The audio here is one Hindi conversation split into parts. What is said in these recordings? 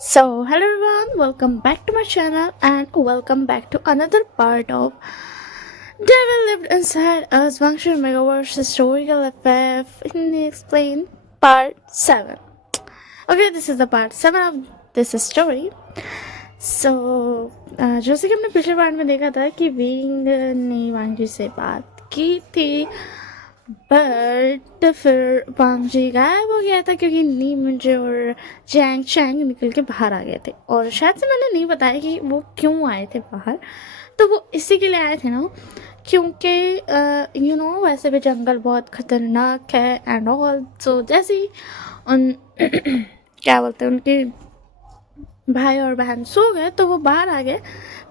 Hello everyone, welcome back to my channel and welcome back to another part of Devil Lived Inside Us Vangshu Megaverse Historical FF in the Explained Part 7. Okay, this is the part 7 of this story. जैसे कि हमने पिछले पार्ट में देखा था कि विंग ने वांगजी से बात की थी बट फिर वांगजी गायब हो गया था क्योंकि नी मुंजे और जैंग चैंग निकल के बाहर आ गए थे और शायद से मैंने नहीं बताया कि वो क्यों आए थे बाहर। तो वो इसी के लिए आए थे ना क्योंकि वैसे भी जंगल बहुत ख़तरनाक है एंड ऑल। सो जैसे ही उन क्या बोलते हैं उनके भाई और बहन सो गए तो वो बाहर आ गए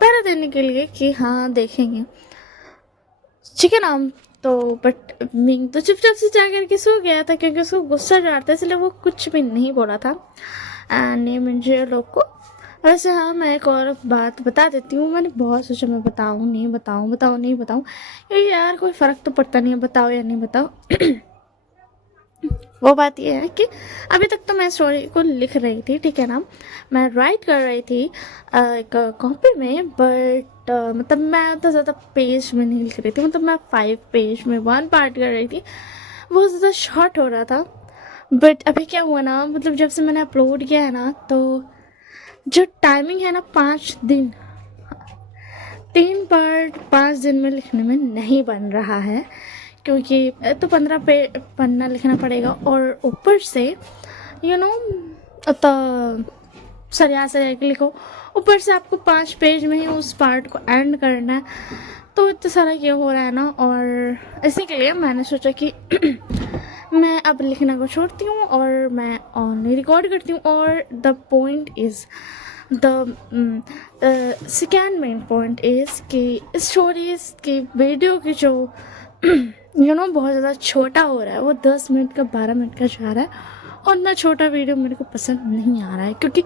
पहरा देने के लिए कि हाँ देखेंगे ठीक है ना। तो बट मिंग तो चुपचाप से जा करके सो गया था क्योंकि उसको गुस्सा चढ़ता इसलिए वो कुछ भी नहीं बोला था एंड ये मुझे लोग को। वैसे हाँ मैं एक और बात बता देती हूँ, मैंने बहुत सोचा मैं बताऊँ नहीं बताऊँ क्योंकि यार कोई फ़र्क तो पड़ता नहीं है बताओ या नहीं बताओ। वो बात ये है कि अभी तक तो मैं स्टोरी को लिख रही थी ठीक है ना, मैं राइट कर रही थी एक कॉपी में बट मतलब मैं उतना ज़्यादा पेज में नहीं लिख रही थी, मतलब मैं 5 पेज में 1 पार्ट कर रही थी, बहुत ज़्यादा शॉर्ट हो रहा था। बट अभी क्या हुआ ना, मतलब जब से मैंने अपलोड किया है ना तो जो टाइमिंग है ना 5 दिन 3 पार्ट 5 दिन में लिखने में नहीं बन रहा है क्योंकि तो 15 पे पन्ना लिखना पड़ेगा और ऊपर से तो सरिया के लिखो, ऊपर से आपको 5 पेज में ही उस पार्ट को एंड करना है। तो इतना सारा ये हो रहा है ना और इसी के लिए मैंने सोचा कि मैं अब लिखना को छोड़ती हूँ और मैं ऑनली रिकॉर्ड करती हूँ। और the point is the second main point is कि स्टोरीज़ की वीडियो की जो बहुत ज़्यादा छोटा हो रहा है, वो 10 मिनट का 12 मिनट का जा रहा है और ना छोटा वीडियो मेरे को पसंद नहीं आ रहा है क्योंकि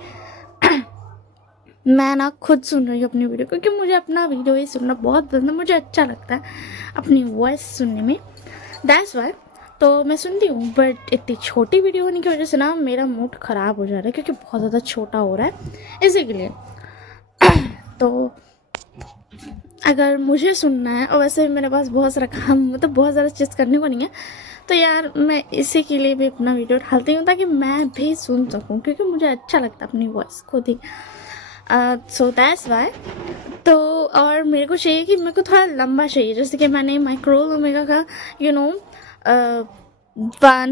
मैं ना खुद सुन रही हूँ अपनी वीडियो क्योंकि मुझे अपना वीडियो ही सुनना बहुत पसंद है, मुझे अच्छा लगता है अपनी वॉइस सुनने में, दैट्स वाई तो मैं सुनती हूँ। बट इतनी छोटी वीडियो होने की वजह से ना मेरा मूड ख़राब हो जा रहा है क्योंकि बहुत ज़्यादा छोटा हो रहा है इसी के लिए। तो अगर मुझे सुनना है और वैसे भी मेरे पास बहुत सारा काम मतलब बहुत ज़्यादा चीज़ करने को नहीं है तो यार मैं इसी के लिए भी अपना वीडियो डालती हूँ ताकि मैं भी सुन सकूँ क्योंकि मुझे अच्छा लगता है अपनी वॉइस खुद ही। So that's why. तो और मेरे को चाहिए कि मेरे को थोड़ा लंबा चाहिए, जैसे कि मैंने माइक्रो ओमेगा का 1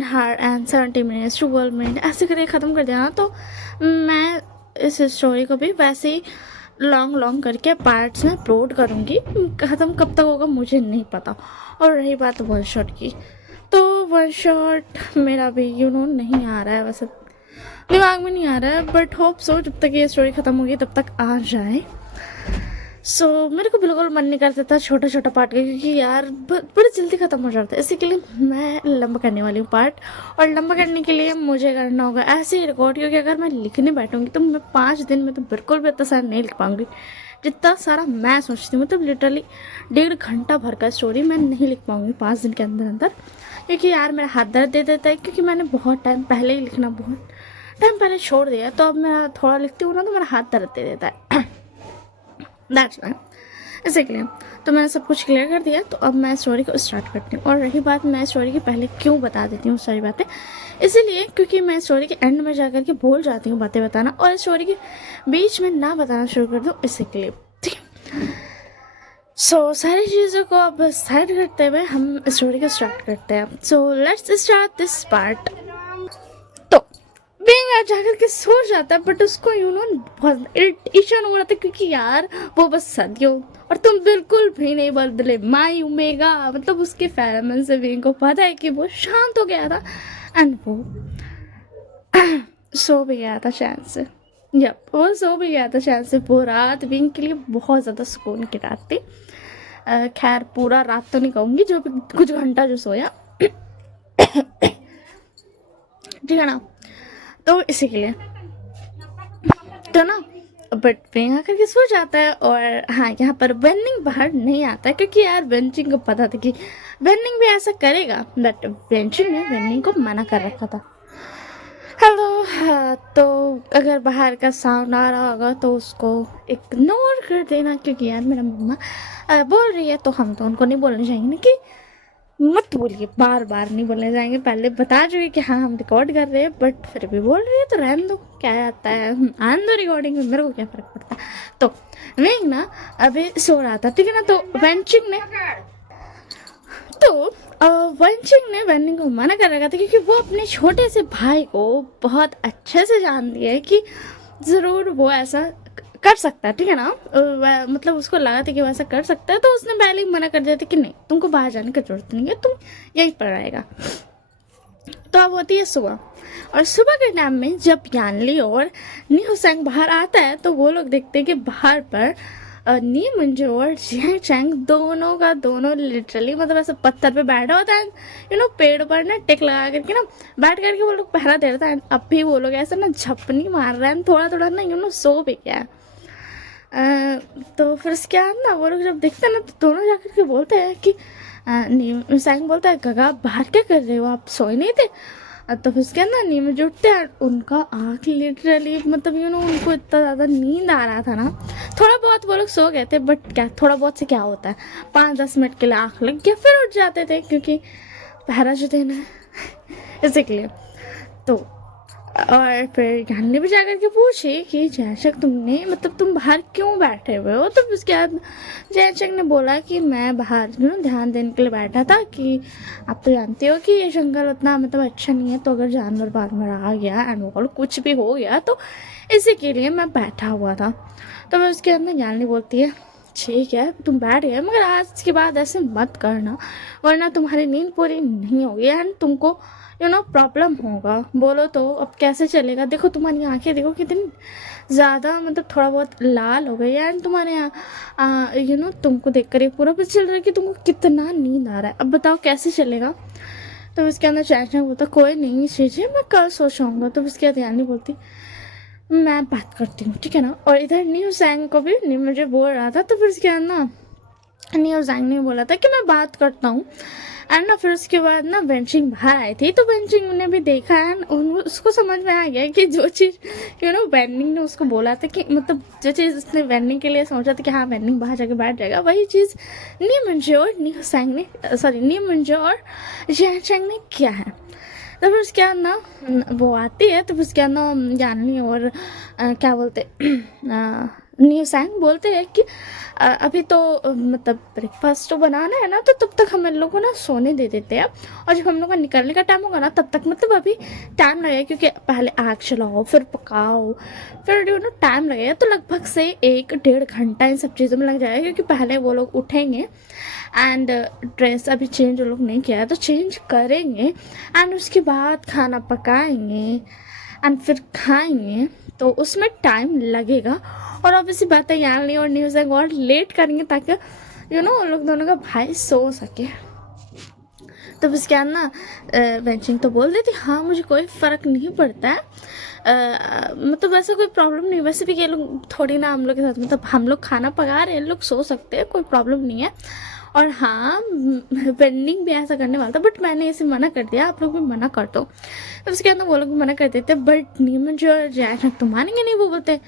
हावर एंड 70 मिनट्स 12 मिनट ऐसे करके ख़त्म कर दिया ना, तो मैं इस स्टोरी को भी वैसे ही लॉन्ग करके पार्ट्स में अपलोड करूँगी। ख़त्म कब तक होगा मुझे नहीं पता। और रही बात वन शॉट की, तो वन शॉट मेरा भी नहीं आ रहा है, वैसे दिमाग में नहीं आ रहा है बट होप सो जब तक ये स्टोरी ख़त्म होगी तब तक आ जाए। मेरे को बिल्कुल मन नहीं करता था छोटा पार्ट का क्योंकि यार बड़ी जल्दी ख़त्म हो जाता है, इसी के लिए मैं लंबा करने वाली हूँ पार्ट। और लंबा करने के लिए मुझे करना होगा ऐसे ही रिकॉर्ड क्योंकि अगर मैं लिखने बैठूँगी तो मैं 5 दिन में तो बिल्कुल भी इतना सारा नहीं लिख पाऊँगी जितना सारा मैं सोचती हूँ, मतलब लिटरली 1.5 घंटा भर का स्टोरी मैं नहीं लिख पाऊँगी 5 दिन के अंदर क्योंकि यार मेरा हाथ दर्द दे देता है क्योंकि मैंने बहुत टाइम पहले ही लिखना बहुत टाइम पहले छोड़ दिया, तो अब मैं थोड़ा लिखती हूँ ना तो मेरा हाथ दर्द दे देता है। दैट्स वाई इसी के लिए तो मैंने सब कुछ क्लियर कर दिया, तो अब मैं स्टोरी को स्टार्ट करती हूँ। और रही बात मैं स्टोरी की पहले क्यों बता देती हूँ सारी बातें, इसीलिए क्योंकि मैं स्टोरी के एंड में जा कर के भूल जाती हूँ बातें बताना और स्टोरी के बीच में ना बताना शुरू कर दूँ इसी के लिए, ठीक है। सारी चीज़ों को अब साइड करते हुए हम स्टोरी को स्टार्ट करते हैं। Let's start this part. तो बेंग आ जाकर के सो जाता है बट उसको बहुत इरिटेशन हो रहा था क्योंकि यार वो बस सदियों और तुम बिल्कुल भी नहीं बदले माई उमेगा, मतलब उसके फेरोमोन से बेंग को पता है कि वो शांत हो गया था एंड वो सो भी गया था चैन से। वो सो भी गया था चैन से। वो रात बेंग के लिए बहुत ज़्यादा सुकून की रात थी। खैर पूरा रात तो नहीं कहूँगी, जो भी कुछ घंटा जो सोया ठीक है ना, तो इसी के लिए तो ना बट बेंग आकर के सो जाता है। और हाँ यहाँ पर वेनिंग बाहर नहीं आता क्योंकि यार वेंचिंग को पता था कि वेनिंग भी ऐसा करेगा बट वेंचिंग ने वेनिंग को मना कर रखा था। हेलो। हाँ, तो अगर बाहर का साउंड आ रहा होगा तो उसको इग्नोर कर देना, क्योंकि यार मेरा मम्मा बोल रही है तो हम तो उनको नहीं बोलने जाएंगे ना कि मत बोलिए, बार बार नहीं बोलने जाएंगे। पहले बता चुके कि हाँ हम रिकॉर्ड कर रहे हैं, बट फिर भी बोल रही है तो रहने दो, क्या आता है, आने दो रिकॉर्डिंग में, मेरे को क्या फ़र्क पड़ता है। तो मैं ना अभी सो रहा था, ठीक है ना, तो वेंचिंग ने तो वंशिक ने वेन्निंग को मना कर रखा था, क्योंकि वो अपने छोटे से भाई को बहुत अच्छे से जानती है कि ज़रूर वो ऐसा कर सकता है, ठीक है ना। मतलब उसको लगा था कि वो ऐसा कर सकता है, तो उसने पहले ही मना कर दिया था कि नहीं, तुमको बाहर जाने की जरूरत नहीं है, तुम यहीं पर रहेगा। तो अब होती है सुबह, और सुबह के टाइम में जब यानली और नी हुसैन बाहर आता है तो वो लोग देखते हैं कि बाहर पर नी मंजू और जिया चैंग दोनों का दोनों लिटरली मतलब ऐसे पत्थर पे बैठा होता है, पेड़ पर ना टिक लगा करके ना बैठ करके वो लोग पहरा दे रहा है। अब भी वो लोग ऐसे ना झपनी मार रहे हैं, थोड़ा थोड़ा ना सो भी गया है। तो फिर उसके बाद ना वो लोग जब देखते हैं ना तो दोनों जाकर के बोलते हैं कि नीम सैंग बोलता है गगा आप बाहर क्या कर रहे हो, आप सोए नहीं थे। तो फिर उसके अंदर नीम जुटते हैं, उनका आँख लिटरली मतलब उनको इतना ज़्यादा नींद आ रहा था ना, थोड़ा बहुत वो लोग सो गए थे, बट क्या थोड़ा बहुत से क्या होता है, 5-10 मिनट के लिए आँख लग गया फिर उठ जाते थे, क्योंकि पहरा जो देना है इसी के लिए। तो और फिर जानने भी जाकर के पूछे कि जयशक तुमने मतलब तुम बाहर क्यों बैठे हुए हो। तो उसके बाद जयशक ने बोला कि मैं बाहर ध्यान देने के लिए बैठा था, कि आप तो जानते हो कि ये जंगल उतना मतलब अच्छा नहीं है, तो अगर जानवर वानवर आ गया एंड और कुछ भी हो गया तो इसी के लिए मैं बैठा हुआ था। तो मैं उसके अंदर जाननी बोलती है ठीक है तुम बैठ गए, मगर आज के बाद ऐसे मत करना, वरना तुम्हारी नींद पूरी नहीं होगी एंड तुमको प्रॉब्लम होगा। बोलो तो अब कैसे चलेगा, देखो तुम्हारी आंखें देखो कितनी ज़्यादा मतलब थोड़ा बहुत लाल हो गई है एंड तुम्हारे यहाँ तुमको देख कर ये पूरा पता चल रहा है कि तुमको कितना नींद आ रहा है, अब बताओ कैसे चलेगा। तो उसके अंदर चैचा बोलता कोई नहीं चीज़ें मैं कल सोचाऊंगा। तो उसके बाद यानी बोलती मैं बात करती हूँ, ठीक है ना। और इधर न्यू सैंग को भी न्यू मुझे बोल रहा था, तो फिर उसके बाद ना न्यू सैंग ने बोला था कि मैं बात करता हूँ एंड ना फिर उसके बाद ना बेंचिंग बाहर आई थी, तो बेंचिंग ने भी देखा एंड उसको समझ में आ गया कि जो चीज़ वेंडिंग ने उसको बोला था कि मतलब जो चीज़ उसने वेंडिंग के लिए सोचा था कि हाँ वेंडिंग बाहर जाके बैठ जाएगा, वही चीज़ नी मंजू और न्यू सैंग ने सॉरी नी मंजू और जैन चैंग ने किया है। तो फिर उसके बाद ना वो आती है, तो फिर उसके बाद ना जानवी और क्या बोलते न्यू सैंग बोलते हैं कि अभी तो मतलब ब्रेकफास्ट तो बनाना है ना, तो तब तक हम इन लोग को ना सोने दे देते हैं, और जब हम लोग का निकलने का टाइम होगा ना तब तक मतलब अभी टाइम लगेगा, क्योंकि पहले आग चलाओ फिर पकाओ फिर टाइम लगेगा, तो लगभग से 1-1.5 घंटा इन सब चीज़ों में लग जाएगा, क्योंकि पहले वो लोग उठेंगे एंड ड्रेस अभी चेंज वो लोग नहीं किया है तो चेंज करेंगे एंड उसके बाद खाना पकाएंगे एंड फिर खाएंगे, तो उसमें टाइम लगेगा। और ऑब्वियसली बात है यानी और न्यूज़ और लेट करेंगे ताकि उन लोग दोनों का भाई सो सके। तो उसके बाद ना बेंचिंग तो बोल देती हाँ मुझे कोई फ़र्क नहीं पड़ता है, मतलब वैसे कोई प्रॉब्लम नहीं, वैसे भी ये लोग थोड़ी ना हम लोग के साथ मतलब हम लोग खाना पका रहे हैं, लोग सो सकते हैं, कोई प्रॉब्लम नहीं है। और हाँ वेंडिंग भी ऐसा करने वाला था, बट मैंने इसे मना कर दिया, आप लोग भी मना कर दो। तो उसके अंदर वो लोग भी मना कर देते, बट नीमन जो जैन तो मानेंगे नहीं, वो बोलते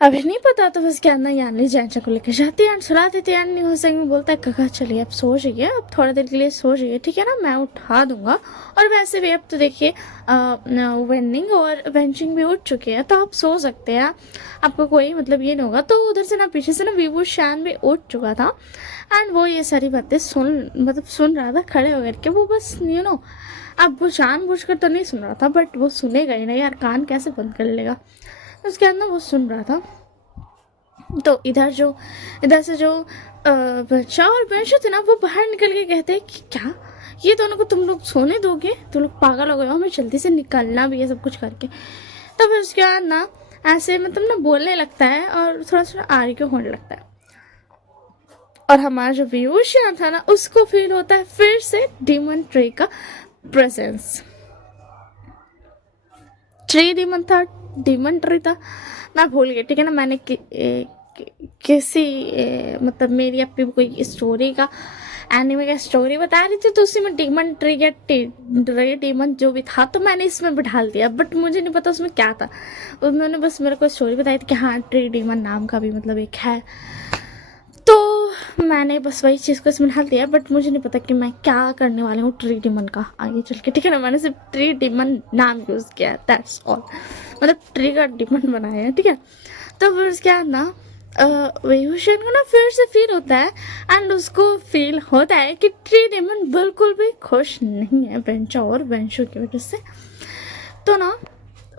अभी नहीं पता। तो उसके अंदर यानी जैनचा को लेकर जाती है एंड सुला देती है एंड न्यू हुसैन भी बोलता है कका चलिए अब सो जाइए, अब थोड़ा देर के लिए सो जाइए, ठीक है ना, मैं उठा दूंगा। और वैसे भी अब तो देखिए वेंडिंग और वेंचिंग भी उठ चुके हैं, तो आप सो सकते हैं, आपको कोई मतलब ये नहीं होगा। तो उधर से ना पीछे से ना वीवू शान भी उठ चुका था एंड वो ये सारी बातें सुन रहा था खड़े होकर के, वो बस अब वो जानबूझ कर तो नहीं सुन रहा था, बट वो सुनेगा ही नहीं यार, कान कैसे बंद कर लेगा। उसके अंदर वो सुन रहा था। तो इधर से जो बच्चा और बेंशु थे ना, वो बाहर निकल के कहते हैं कि क्या ये दोनों को तुम लोग सोने दोगे, तुम लोग पागल हो गए हो, हमें जल्दी से निकलना भी है सब कुछ करके। तो फिर उसके बाद ना ऐसे मतलब ना बोलने लगता है और थोड़ा थोड़ा आर्ग्यू होने लगता है, और हमारा जो व्यूशिया था ना उसको फील होता है फिर से डीमन ट्री का प्रेजेंस। ट्री डीमन था, डीमन ट्री था, मैं भूल गई, ठीक है ना। मैंने किसी मतलब मेरी अपनी कोई स्टोरी का एनीमे का स्टोरी बता रही थी तो उसी में डीमन ट्री या रे डीमन जो भी था तो मैंने इसमें भी डाल दिया, बट मुझे नहीं पता उसमें क्या था। उन्होंने बस मेरे को स्टोरी बताई थी कि हाँ ट्री डीमन नाम का भी मतलब एक है, तो मैंने बस वही चीज़ को इसमें डाल दिया, बट मुझे नहीं पता कि मैं क्या करने वाली हूँ ट्री डीमन का आगे चल के, ठीक है ना। मैंने सिर्फ ट्री डीमन नाम यूज़ किया है, दैट्स ऑल, मतलब ट्री का डीमन बनाया है, ठीक है। तो फिर उसके बाद ना विभूषण को ना फिर से फील होता है, एंड उसको फील होता है कि ट्री डीमन बिल्कुल भी खुश नहीं है बेंचा और बेंशु की वजह से। तो ना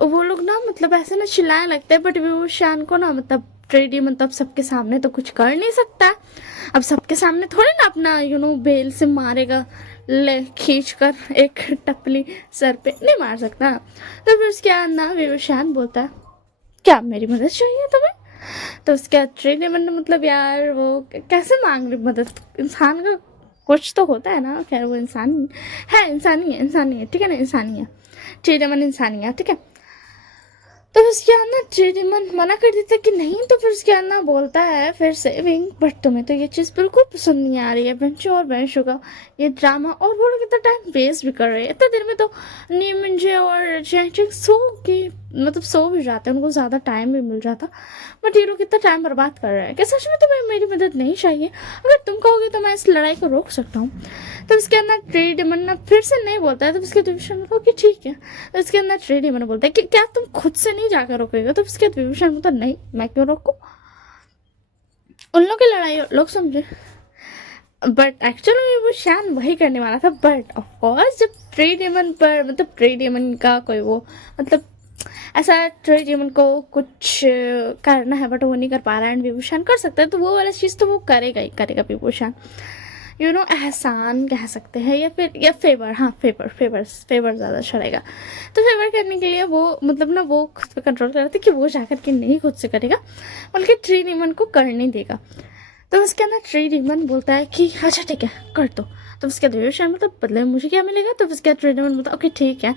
वो लोग ना मतलब ऐसे ना चिल्लाने लगते हैं, बट विभूषण को ना मतलब ट्री डीमन तब सबके सामने तो कुछ कर नहीं सकता। अब सबके सामने थोड़ी ना अपना बेल से मारेगा, ले खींच कर एक टपली सर पे नहीं मार सकता। तो फिर उसके बाद ना विभूषण बोलता है क्या मेरी मदद चाहिए तुम्हें। तो उसके बाद ट्री डीमन मतलब यार वो कैसे मांग रही मदद, इंसान का कुछ तो होता है ना। खैर वो इंसान है, इंसानी है, ठीक है ना, इंसानी है, ट्री डीमन इंसानी है, ठीक है। तो उसके बाद ना ट्री डीमन मना कर देता है कि नहीं, तो फिर उसके बाद ना बोलता है फिर से विंग बट तुम्हें तो ये चीज़ बिल्कुल पसंद नहीं आ रही है बेंचो और बेंशो का ये ड्रामा, और वो लोग इतना टाइम वेस्ट भी कर रहे हैं। इतने देर में तो नीमिंजे और चैंग सो के मतलब सो भी जाते हैं, उनको ज़्यादा टाइम भी मिल जाता, बट ये लोग इतना टाइम बर्बाद कर रहे हैं। क्या सच में तुम्हें मेरी मदद नहीं चाहिए? अगर तुम कहोगे तो मैं इस लड़ाई को रोक सकता हूँ। तो उसके अंदर ट्री डीमन ना फिर से नहीं बोलता है, तो उसके विभूषण को कि ठीक है। तो उसके अंदर ट्री डीमन बोलता है कि क्या तुम खुद से नहीं जाकर रोकेगा? तो उसके विभूषण तो नहीं, मैं क्यों रोकूं, उन लोग की लड़ाई लोग समझे। बट एक्चुअली में वो शान वही करने वाला था, बट ऑफकोर्स जब ट्री डीमन पर मतलब ट्री डीमन का कोई वो मतलब ऐसा ट्री डीमन को कुछ करना है बट वो नहीं कर पा रहा है, एंड विभूषण कर सकता है, तो वो वाला चीज़ तो वो करेगा ही करेगा विभूषण। एहसान कह सकते हैं या फेवर, हाँ फेवर ज़्यादा चलेगा। तो फेवर करने के लिए वो मतलब ना वो खुद पे कंट्रोल कर रहा था कि वो जाकर के नहीं खुद से करेगा बल्कि ट्री डीमन को करने देगा। तो उसके अंदर ट्री डीमन बोलता है कि अच्छा ठीक है कर दो। तो उसके बाद विभूषण मतलब बदले मुझे क्या मिलेगा? तो उसके बाद ट्री डीमन बोलता ओके ठीक है,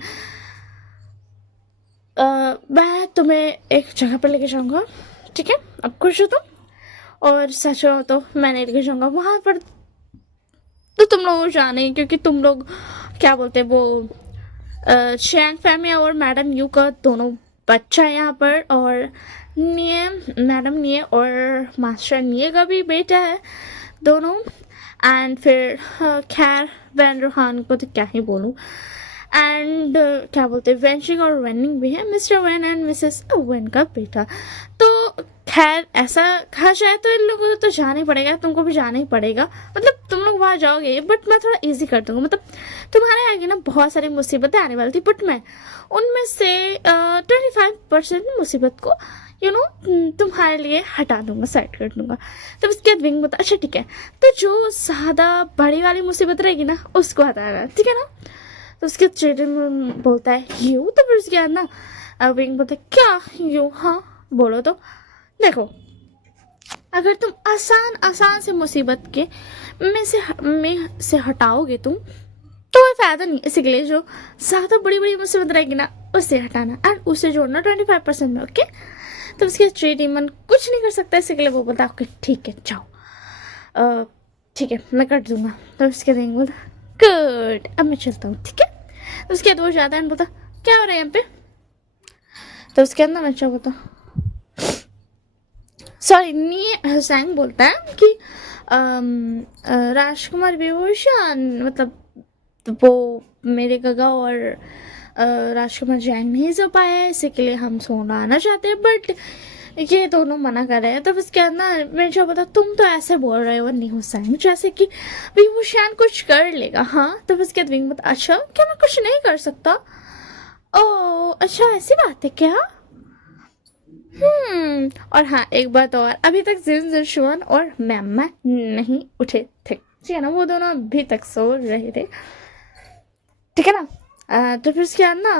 मैं तुम्हें एक जगह पर लेके जाऊँगा, ठीक है, अब खुश हो तुम? और सच हो तो मैं नहीं लेके जाऊँगा वहाँ पर, तो तुम लोग जाने क्योंकि तुम लोग क्या बोलते हैं वो चैंग फैमी और मैडम यू का दोनों बच्चा है यहाँ पर, और निये मैडम निये और मास्टर निये का भी बेटा है दोनों। एंड फिर खैर वैन रूहान को तो क्या ही बोलूँ, एंड क्या बोलते हैं वेंशिंग और वेनिंग भी है, mister when and Mrs when का बेटा। तो खैर ऐसा कहा जाए तो इन लोगों को तो जाना ही पड़ेगा, तुमको भी जाना ही पड़ेगा, मतलब तुम लोग वहाँ जाओगे बट मैं थोड़ा इजी कर दूंगा, मतलब तुम्हारे आगे ना बहुत सारी मुसीबतें आने वाली थी बट मैं उनमें से 25% मुसीबत को तुम्हारे लिए हटा दूंगा, साइड कर दूंगा। तब उसके बाद विंग बता अच्छा ठीक है, तो जो ज़्यादा बड़ी वाली मुसीबत रहेगी ना उसको हटाएगा, ठीक है ना। तो उसके चिल्ड्रन बोलता है यू, तो फिर उसके बाद ना विंग बोलता है क्या यू, हाँ बोलो। तो देखो अगर तुम आसान से मुसीबत के में से हटाओगे तुम तो कोई फायदा नहीं, इसीलिए जो ज़्यादा बड़ी मुसीबत रहेगी ना उससे हटाना एंड उसे जोड़ना 25% में, ओके। तो उसके ट्री डीमन कुछ नहीं कर सकता, इसीलिए वो बोलता ओके ठीक है जाओ, ठीक है मैं कर दूंगा। तो उसके देंगे बोलता गुड अब मैं चलता हूँ, ठीक है। तो उसके बाद वो जाता है एंड बोलता क्या हो रहा है यहाँ पे। तो उसके अंदर अच्छा बोलता सॉरी नी हुसैन बोलता है कि राजकुमार विभूषण मतलब वो मेरे गगा और राजकुमार जैन नहीं सो पाया है, इसी के लिए हम सोना आना चाहते हैं बट ये दोनों मना कर रहे हैं। तो उसके अंदर मैं जो बता तुम तो ऐसे बोल रहे हो नहीं हुसैन जैसे कि विभूषण कुछ कर लेगा, हाँ। तो उसके बाद विंग बता अच्छा क्या मैं कुछ नहीं कर सकता? ओ अच्छा ऐसी बात है क्या? और हाँ एक बात और, अभी तक जिन जिनशुआन और मैम्मा नहीं उठे थे, ठीक है ना, वो दोनों अभी तक सो रहे थे, ठीक है ना। तो फिर उसके बाद ना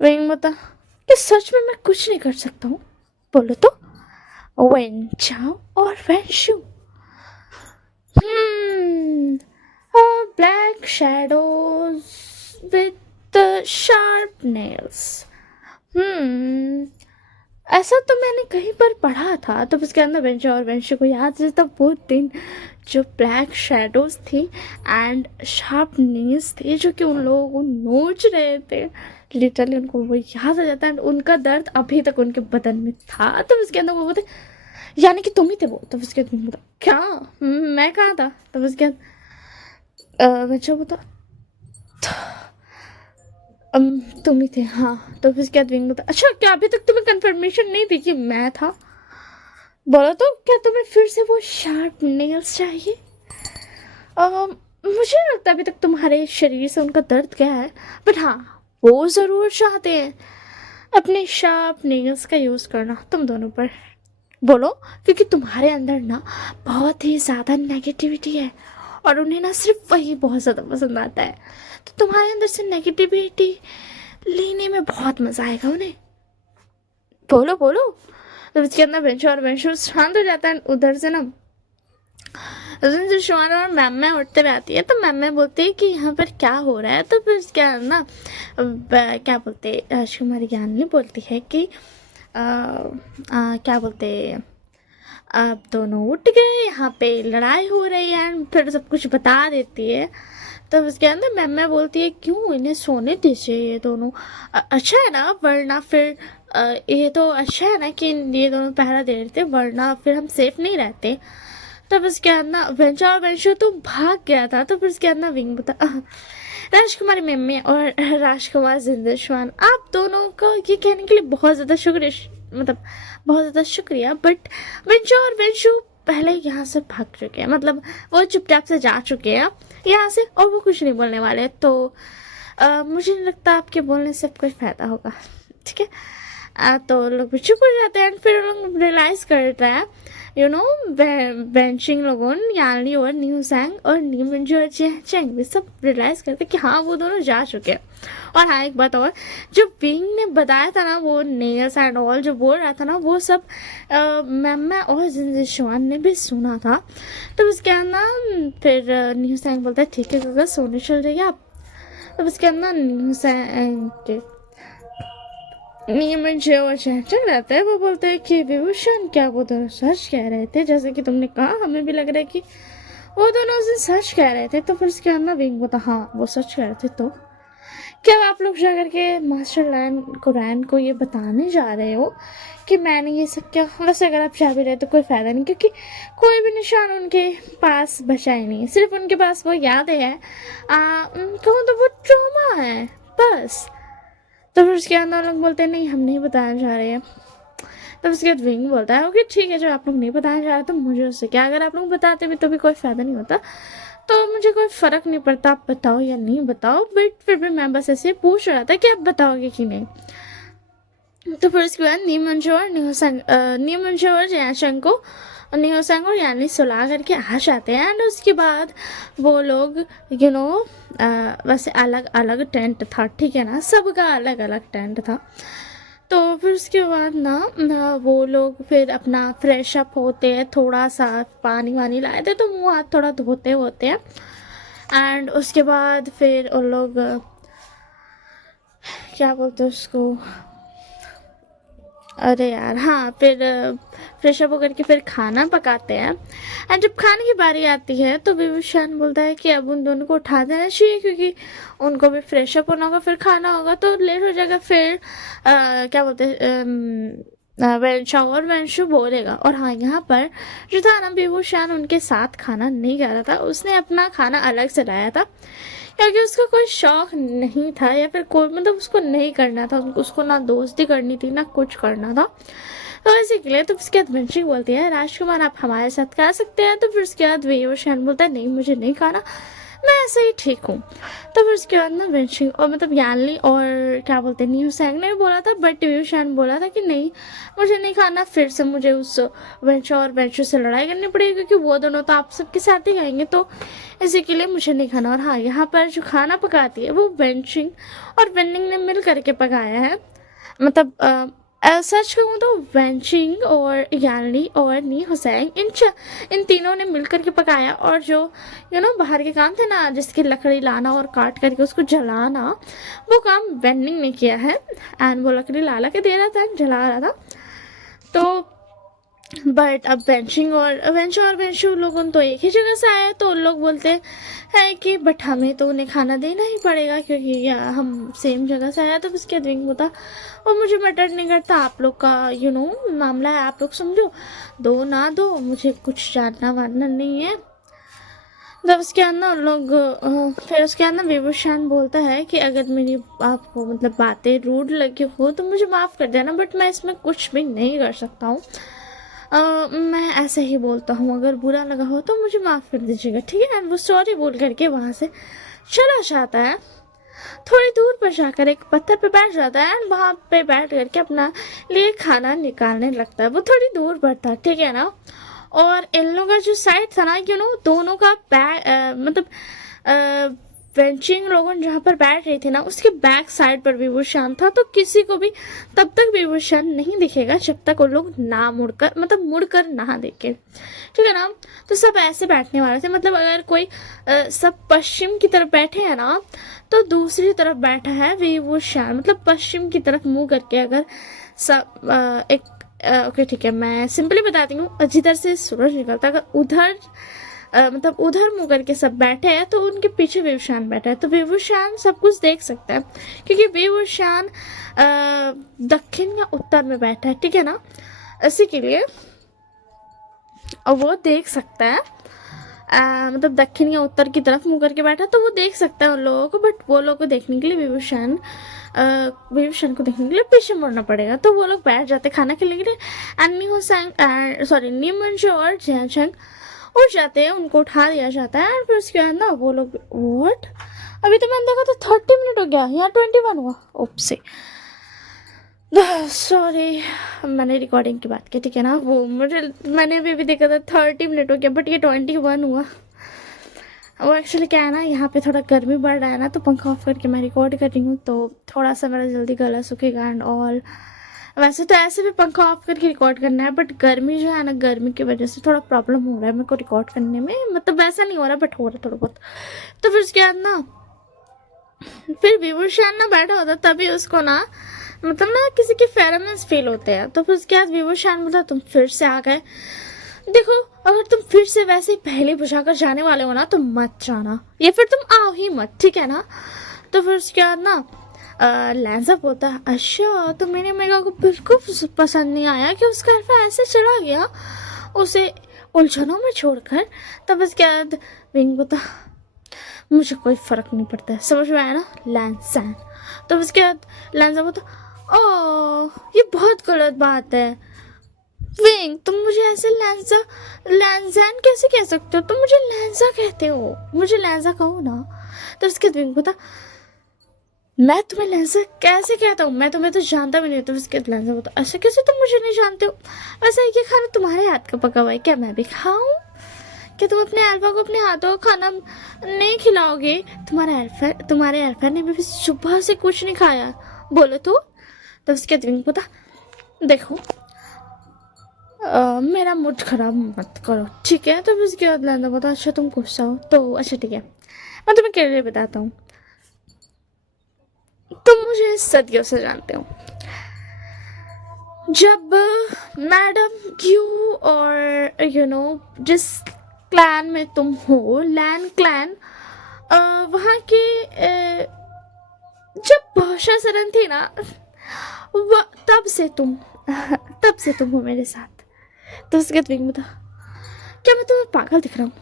विंग बता कि सच में मैं कुछ नहीं कर सकता हूँ, बोलो तो वेन चाओ और when shoe black shadows with sharp nails ऐसा तो मैंने कहीं पर पढ़ा था। तो उसके अंदर वेंचू और वेंचू को याद है तब वो दिन जो ब्लैक शैडोज थी एंड शार्प नील्स थे जो कि उन लोगों को नोच रहे थे। लिटरली उनको वो याद आ जाता है एंड उनका दर्द अभी तक उनके बदन में था। तो उसके अंदर वो बोलते यानी कि तुम ही थे वो। तो उसके बाद बोलता क्या मैं कहाँ था। तो उसके बाद वेंचू बोलता तुम ही थे हाँ। तो उसके बाद विंग बोलता अच्छा क्या अभी तक तुम्हें कंफर्मेशन नहीं थी कि मैं था। बोलो तो क्या तुम्हें फिर से वो शार्प नेल्स चाहिए। मुझे नहीं लगता अभी तक तुम्हारे शरीर से उनका दर्द गया है बट हाँ वो ज़रूर चाहते हैं अपने शार्प नेल्स का यूज़ करना तुम दोनों पर। बोलो क्योंकि तुम्हारे अंदर ना बहुत ही ज़्यादा नेगेटिविटी है और उन्हें ना सिर्फ वही बहुत ज़्यादा पसंद आता है। तो तुम्हारे अंदर से नेगेटिविटी लेने में बहुत मज़ा आएगा उन्हें। बोलो बोलो। तो उसके अंदर बेंचो और बेंचो शांत हो जाता है। उधर से ना शुमान और मैम उठते हुए आती है। तो मैम बोलती है कि यहाँ पर क्या हो रहा है। तो फिर क्या ना क्या बोलते राजकुमारी ज्ञानी बोलती है कि क्या बोलते अब दोनों उठ गए यहाँ पे लड़ाई हो रही है एंड फिर सब कुछ बता देती है। तो उसके अंदर मैम बोलती है क्यों इन्हें सोने दीजिए ये दोनों अच्छा है ना वरना फिर ये तो अच्छा है ना कि ये दोनों पहरा दे रहे थे वरना फिर हम सेफ नहीं रहते। तब उसके अंदर वेंचू और वेंचू तो भाग गया था। तो फिर उसके अंदर विंग बता राजकुमारी मेम्मे और राजकुमार जिंदरश्वान आप दोनों को ये कहने के लिए बहुत ज़्यादा शुक्रिया मतलब बहुत ज़्यादा शुक्रिया बट वेंचू और वेंचू पहले यहाँ से भाग चुके हैं मतलब वो चुपचाप से जा चुके हैं यहाँ से और वो कुछ नहीं बोलने वाले। तो मुझे नहीं लगता आपके बोलने से कोई फ़ायदा होगा ठीक है। तो लोग भी चुप हो जाते हैं फिर लोग रियलाइज़ करते हैं यू नो बेंचिंग लोगों यानी और न्यू सैंग और न्यू और चेंग भी सब रियलाइज़ करते कि हाँ वो दोनों जा चुके हैं। और हाँ एक बात और जो विंग ने बताया था ना वो नेल्स एंड ऑल जो बोल रहा था ना वो सब मैम और जिंदशान ने भी सुना था। तो उसके अंदर फिर न्यू सैंग बोलता है ठीक है अगर सोने चल जाइए आप। तो उसके अंदर न्यू सैंग नियमन जो चल रहता है वो बोलते हैं कि विभूषण क्या वो दोनों सच कह रहे थे जैसे कि तुमने कहा हमें भी लग रहा है कि वो दोनों उस दिन सच कह रहे थे। तो फिर उसके अंदर विंग बोलता हाँ वो सच कह रहे थे। तो क्या आप लोग जाकर के मास्टर रैन को ये बताने जा रहे हो कि मैंने ये सब क्या। वैसे अगर आप जा भी रहे तो कोई फ़ायदा नहीं क्योंकि कोई भी निशान उनके पास बचा ही नहीं है सिर्फ उनके पास वो यादें हैं कहूँ तो वो ट्रॉमा है बस। तो फिर उसके अंदर लोग बोलते हैं नहीं हम नहीं बताना चाह रहे हैं। तो उसके बाद विंग बोलता है ओके ठीक है जो आप लोग नहीं बताना चाह रहे तो मुझे उससे क्या अगर आप लोग बताते भी तो भी कोई फ़ायदा नहीं होता तो मुझे कोई फ़र्क नहीं पड़ता आप बताओ या नहीं बताओ बट फिर भी मैं बस ऐसे पूछ रहा था कि आप बताओगे कि नहीं। तो फिर उसके बाद नीमंजो और जयाशंग को न्यूसंग और यानी सुलह करके आ जाते हैं एंड उसके बाद वो लोग यू नो वैसे अलग अलग टेंट था ठीक है ना सबका अलग अलग टेंट था। तो फिर उसके बाद ना वो लोग फिर अपना फ्रेश अप होते हैं थोड़ा सा पानी वानी लाए थे तो मुँह हाथ थोड़ा धोते होते हैं एंड उसके बाद फिर उन लोग क्या बोलते हैं उसको अरे यार हाँ फिर फ्रेश अप होकर के फिर खाना पकाते हैं एंड जब खाने की बारी आती है तो विभूषण बोलता है कि अब उन दोनों को उठा देना चाहिए क्योंकि उनको भी फ्रेश अप होना होगा फिर खाना होगा तो लेट हो जाएगा। फिर क्या बोलते हैं वेंशा और वेंशु बोलेगा। और हाँ यहाँ पर जो था ना विभूषण उनके साथ खाना नहीं खा रहा था उसने अपना खाना अलग से लाया था क्योंकि उसका कोई शौक नहीं था या फिर कोई मतलब उसको नहीं करना था उसको ना दोस्ती करनी थी ना कुछ करना था। तो इसीलिए तो उसके बाद वंशी बोलती है राजकुमार आप हमारे साथ खा सकते हैं। तो फिर उसके बाद विभूषण बोलता है नहीं मुझे नहीं खाना मैं ऐसे ही ठीक हूँ। तो फिर उसके बाद ना वंशी और मतलब यानली और क्या बोलते हैं न्यू सैंग ने भी बोला था बट विभूषण बोला था कि नहीं मुझे नहीं खाना फिर से मुझे उस वंश और वंशु से लड़ाई करनी पड़ेगी क्योंकि वो दोनों तो आप सबके साथ ही खाएंगे तो इसी के लिए मुझे नहीं खाना। और हाँ यहाँ पर जो खाना पकाती है वो वेंशिंग और वेंडिंग ने मिल करके पकाया है मतलब सच कहूँ तो वेंचिंग और यानी और नी हुसैन इन तीनों ने मिलकर के पकाया और जो बाहर के काम थे ना जिसकी लकड़ी लाना और काट करके उसको जलाना वो काम वेंडिंग ने किया है एंड वो लकड़ी ला के दे रहा था जला रहा था तो बट अब वेंशु लोगों तो एक ही जगह से आए, तो उन लोग बोलते हैं कि बट हमें तो उन्हें खाना देना ही पड़ेगा क्योंकि हम सेम जगह से आया। तो उसके विंग होता और मुझे मैटर नहीं करता, आप लोग का मामला है, आप लोग समझो, दो ना दो, मुझे कुछ जानना वानना नहीं है। जब उसके अंदर लोग फिर उसके अंदर विभूषण बोलता है कि अगर मेरी आपको मतलब बातें रूड लगी हो तो मुझे माफ़ कर देना, बट मैं इसमें कुछ भी नहीं कर सकता हूँ। मैं ऐसे ही बोलता हूँ, अगर बुरा लगा हो तो मुझे माफ़ कर दीजिएगा, ठीक है। एंड वो सॉरी बोल करके वहाँ से चला जाता है। थोड़ी दूर पर जाकर एक पत्थर पे बैठ जाता है एंड वहाँ पे बैठ करके अपना लिए खाना निकालने लगता है। वो थोड़ी दूर पर था, ठीक है ना। और इन लोगों का जो साइड था ना, दोनों का बैक मतलब वेंचिंग लोगों जहाँ पर बैठ रही थी ना, उसके बैक साइड पर विभूषण था। तो किसी को भी तब तक विभूषण नहीं दिखेगा जब तक वो लोग ना मुड़कर मतलब मुड़कर ना देखे, ठीक है ना। तो सब ऐसे बैठने वाले थे, मतलब अगर कोई सब पश्चिम की तरफ बैठे हैं ना, तो दूसरी तरफ बैठा है विभूषण, मतलब पश्चिम की तरफ मुंह करके। अगर सब एक ओके ठीक है, मैं सिंपली बताती हूँ, जिधर से सूरज निकलता अगर उधर मतलब उधर मुंह करके सब बैठे हैं तो उनके पीछे विभूषण बैठा है। तो विभूषण सब कुछ देख सकता है क्योंकि विभूषण दक्षिण या उत्तर में बैठा है, ठीक है ना, इसी के लिए और वो देख सकता है। मतलब दक्षिण या उत्तर की तरफ मुंह करके बैठा तो वो देख सकता है उन लोगों को, बट वो लोगों को देखने के लिए विभूषण को देखने के लिए पीछे मुड़ना पड़ेगा। तो वो लोग बैठ जाते खाना खेलने के लिए एंड नीमंजू और जयचंग उठ जाते हैं, उनको उठा दिया जाता है। और फिर उसके बाद ना वो लोग व्हाट, अभी तो मैंने देखा तो 30 मिनट हो गया, यहाँ 21 हुआ, ओप्से सॉरी, मैंने रिकॉर्डिंग की बात की, ठीक है ना। वो मैंने अभी भी देखा था 30 मिनट हो गया, बट ये 21 हुआ। वो एक्चुअली क्या है ना, यहाँ पे थोड़ा गर्मी बढ़ रहा है ना, तो पंखा ऑफ करके मैं रिकॉर्ड कर रही हूँ, तो थोड़ा सा मेरा जल्दी गला सूखेगा एंड ऑल। वैसे तो ऐसे भी पंखा ऑफ करके रिकॉर्ड करना है, बट गर्मी जो है ना, गर्मी की वजह से थोड़ा प्रॉब्लम हो रहा है मेरे को रिकॉर्ड करने में, मतलब वैसा नहीं हो रहा बट हो रहा थोड़ा बहुत। तो फिर उसके बाद ना फिर विभूषण ना बैठा होता, तभी उसको ना मतलब ना किसी के फेरोमोन्स फील होते हैं। तो फिर उसके बाद विभूषण बोला तुम फिर से आ गए, देखो अगर तुम फिर से वैसे ही पहले बुझाकर जाने वाले हो ना तो मत जाना, या फिर तुम आओ ही मत, ठीक है ना। तो फिर उसके बाद ना लैंसा बोलता है अच्छा तो मेरे मेगा को बिल्कुल पसंद नहीं आया कि उसका अल्फा ऐसे चला गया उसे उलझनों में छोड़कर। तब उसके बाद विंग बोलता मुझे कोई फर्क नहीं पड़ता है, समझ में आया ना लैंसन। तो उसके बाद लैंसा बोलता ओ ये बहुत गलत बात है विंग, तुम मुझे ऐसे लैंसन कैसे कह सकते हो, तुम मुझे लैंसा कहते हो, मुझे लैंसा कहो ना। तो उसके बाद विंग बोलता मैं तुम्हें लैंसा कैसे कहता हूँ, मैं तुम्हें तो जानता भी नहीं। तो उसके बाद लैंसा बोलता ऐसा कैसे तुम मुझे नहीं जानते हो, वैसा ये खाना तुम्हारे हाथ का पका हुआ है, क्या मैं भी खाऊं, क्या तुम अपने अल्फा को अपने हाथों का खाना नहीं खिलाओगे, तुम्हारे अल्फा ने भी सुबह से कुछ नहीं खाया बोलो तो। उसके बाद बोलता देखो मेरा मूड खराब मत करो, ठीक है। तो उसके बाद लैंसा बोलता अच्छा तुम गुस्सा हो तो अच्छा ठीक है, मैं तुम्हें क्लियरली बताता हूँ, तुम मुझे सदियों से जानते हो, जब मैडम यू और जिस क्लैन में तुम हो, लैन क्लैन, वहाँ के जब भाषा सरन थी ना तब से तुम हो मेरे साथ। तो उसके बाद विंग बता क्या मैं तुम्हें पागल दिख रहा हूँ,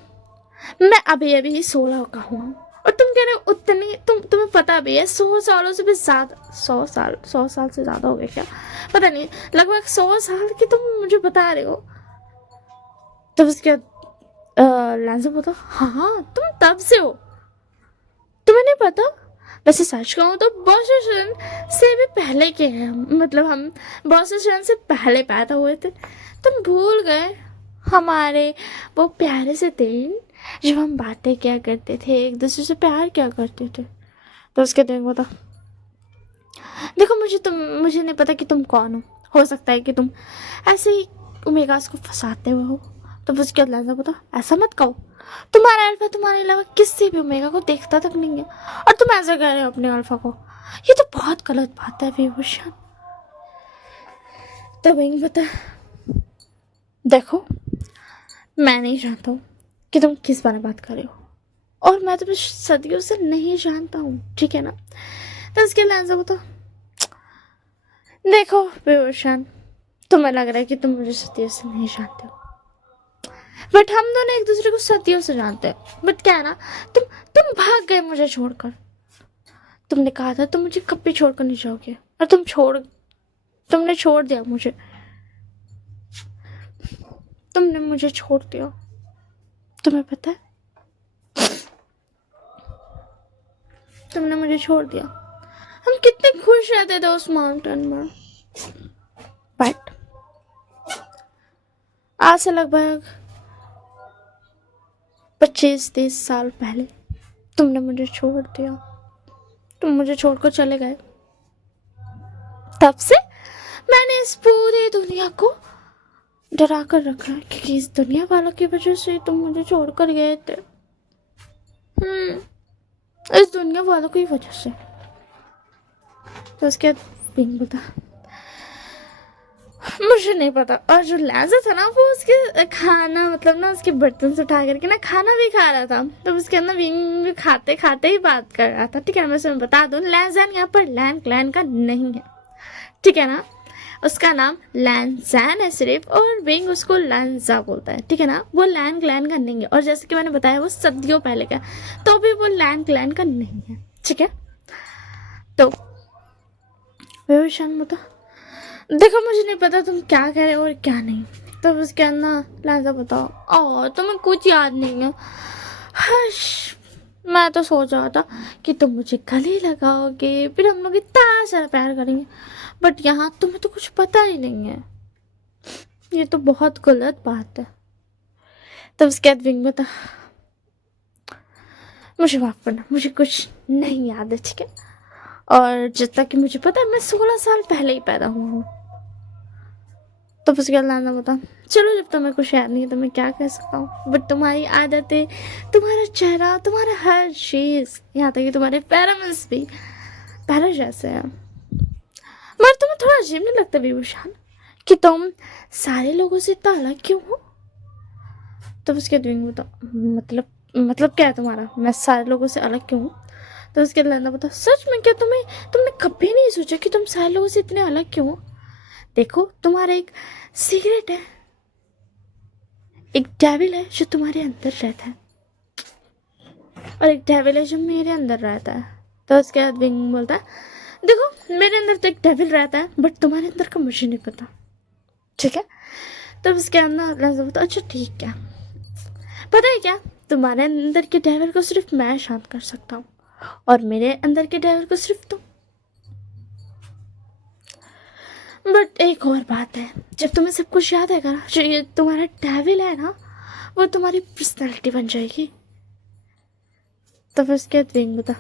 मैं अभी 16 का हुआ हूँ और तुम कह रहे हो उतनी तुम्हें पता भी है 100 सालों से भी ज्यादा, 100 साल से ज्यादा हो गए क्या पता नहीं, लगभग 100 साल की तुम मुझे बता रहे हो। तब उसके बाद लैंसा बोलता हाँ तुम तब से हो, तुम्हें नहीं पता, वैसे सच कहूँ तो बॉसशन से भी पहले के हैं, मतलब हम बॉसशन से पहले पैदा हुए थे, तुम भूल गए हमारे वो प्यारे से दिन जब हम बातें क्या करते थे, एक दूसरे से प्यार क्या करते थे। तो उसके दिन बता देखो मुझे नहीं पता कि तुम कौन हो सकता है कि तुम ऐसे ही ओमेगास को फंसाते हुए हो। तो उसके बाद लैंसा बता ऐसा मत कहो, तुम्हारा अल्फा तुम्हारे अलावा किसी भी ओमेगा को देखता तक नहीं है और तुम ऐसा कह रहे हो अपने अल्फा को, ये तो बहुत गलत बात है विभूषण। तो विंग बता देखो, मैं नहीं जानता हूँ कि तुम किस बारे में बात कर रहे हो, और मैं तुम्हें सदियों से नहीं जानता हूँ, ठीक है ना। तो इसके लिए आंसर बताओ। देखो विभूषण, तुम्हें लग रहा है कि तुम मुझे सदियों से नहीं जानते हो, बट हम दोनों एक दूसरे को सदियों से जानते हैं। बट क्या है ना, तुम भाग गए मुझे छोड़कर। तुमने कहा था तुम मुझे कभी छोड़कर नहीं जाओगे, और तुमने छोड़ दिया मुझे। तुमने मुझे छोड़ दिया। तुम्हें पता है, तुमने मुझे छोड़ दिया। हम कितने खुश रहते थे उस माउंटेन में, बट आज से लगभग 25-30 साल पहले तुमने मुझे छोड़ दिया। तुम मुझे छोड़कर चले गए। तब से मैंने इस पूरी दुनिया को डरा कर रखा है, क्योंकि इस दुनिया वालों की वजह से तुम मुझे छोड़कर गए थे। इस दुनिया वालों की वजह से। तो उसके बाद बिंग बता, मुझे नहीं पता। और जो लहजा था ना, वो उसके खाना मतलब ना उसके बर्तन से उठा करके ना खाना भी खा रहा था। तो उसके अंदर विंग भी खाते खाते ही बात कर रहा था, ठीक है। मैं तुम्हें बता दूं, लहजान यहाँ पर लैन क्लैन का नहीं है, ठीक है ना। उसका नाम लैनजैन है सिर्फ, और विंग उसको लैनजा बोलता है, ठीक है ना। वो लैन क्लैन का नहीं है, और जैसे कि मैंने बताया वो सदियों पहले का, तो भी वो लैन क्लैन का नहीं है, ठीक है। तो विभूषण बता, देखो मुझे नहीं पता तुम क्या कह रहे हो और क्या नहीं। तो उसके अंदर लहजा बताओ, और तुम्हें कुछ याद नहीं है। हश, मैं तो सोच रहा था कि तुम मुझे गले लगाओगे, फिर हम लोग इतना सारा प्यार करेंगे, बट यहाँ तुम्हें तो कुछ पता ही नहीं है। ये तो बहुत गलत बात है। तब उसके बाद विंग बता, मुझे माफ करना, मुझे कुछ नहीं याद है, ठीक है। और जितना कि मुझे पता है, मैं 16 साल पहले ही पैदा हुआ हूँ। तो उसके बाद लाना बता, चलो जब तुम्हें कुछ याद नहीं है तो मैं क्या कह सकता हूँ। बट तुम्हारी आदतें, तुम्हारा चेहरा, तुम्हारा हर चीज, यहाँ तक कि तुम्हारे पैरामिड्स भी पहले जैसे हैं। मगर तुम्हें थोड़ा अजीब नहीं लगता विभूषण कि तुम सारे लोगों से इतना अलग क्यों हो। तो उसके बाद बता, मतलब क्या है तुम्हारा, मैं सारे लोगों से अलग क्यों हूँ। तो उसके बाद बता, सच में क्या तुमने कभी नहीं सोचा कि तुम सारे लोगों से इतने अलग क्यों हो। देखो, तुम्हारा एक सीक्रेट है, एक डेविल है जो तुम्हारे अंदर रहता है, और एक डेविल है जो मेरे अंदर रहता है। तो उसके बाद विंग बोलता है, देखो मेरे अंदर तो एक डेविल रहता है, बट तुम्हारे अंदर का मुझे नहीं पता, ठीक है। तब उसके अंदर लहजा बोलता, अच्छा ठीक है, पता है क्या, तुम्हारे अंदर के डेविल को सिर्फ मैं शांत कर सकता हूँ, और मेरे अंदर के डेविल को सिर्फ तुम। बट एक और बात है, जब तुम्हें सब कुछ याद आएगा ना, जो ये तुम्हारा डेविल है ना, वो तुम्हारी पर्सनालिटी बन जाएगी। तो फिर उसके बाद विंग बता,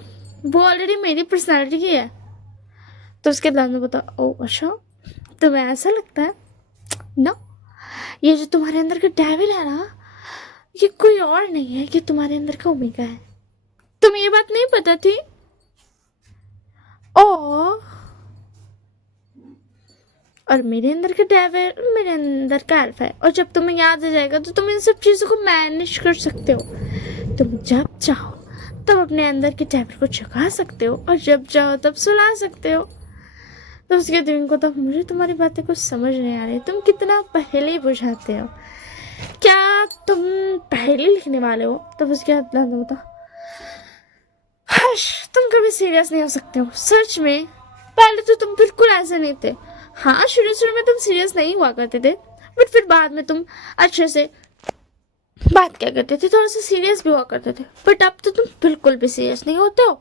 वो ऑलरेडी मेरी पर्सनालिटी की है। तो उसके बाद बता, ओ अच्छा, तुम्हें ऐसा लगता है ना, ये जो तुम्हारे अंदर का डेविल है ना, ये कोई और नहीं है कि तुम्हारे अंदर का ओमेगा है। तुम्हें ये बात नहीं पता थी। और मेरे अंदर का डेविल मेरे अंदर का अल्फा है, और जब तुम्हें याद आ जाएगा तो तुम इन सब चीज़ों को मैनेज कर सकते हो। तुम जब चाहो तब अपने अंदर के डेविल को जगा सकते हो, और जब चाहो तब सुला सकते हो। तो उसके दिन को तो मुझे तुम्हारी बातें कुछ समझ नहीं आ रही, तुम कितना पहले बुझाते हो। क्या तुम पहले लिखने वाले हो। तब उसके बाद होता, हश, तुम कभी सीरियस नहीं हो सकते हो, सच में। पहले तो तुम बिल्कुल ऐसे नहीं थे। हाँ, शुरू में तुम सीरियस नहीं हुआ करते थे, बट फिर बाद में तुम अच्छे से बात क्या करते थे, थोड़ा सा सीरियस भी हुआ करते थे, बट अब तो तुम बिल्कुल भी सीरियस नहीं होते हो।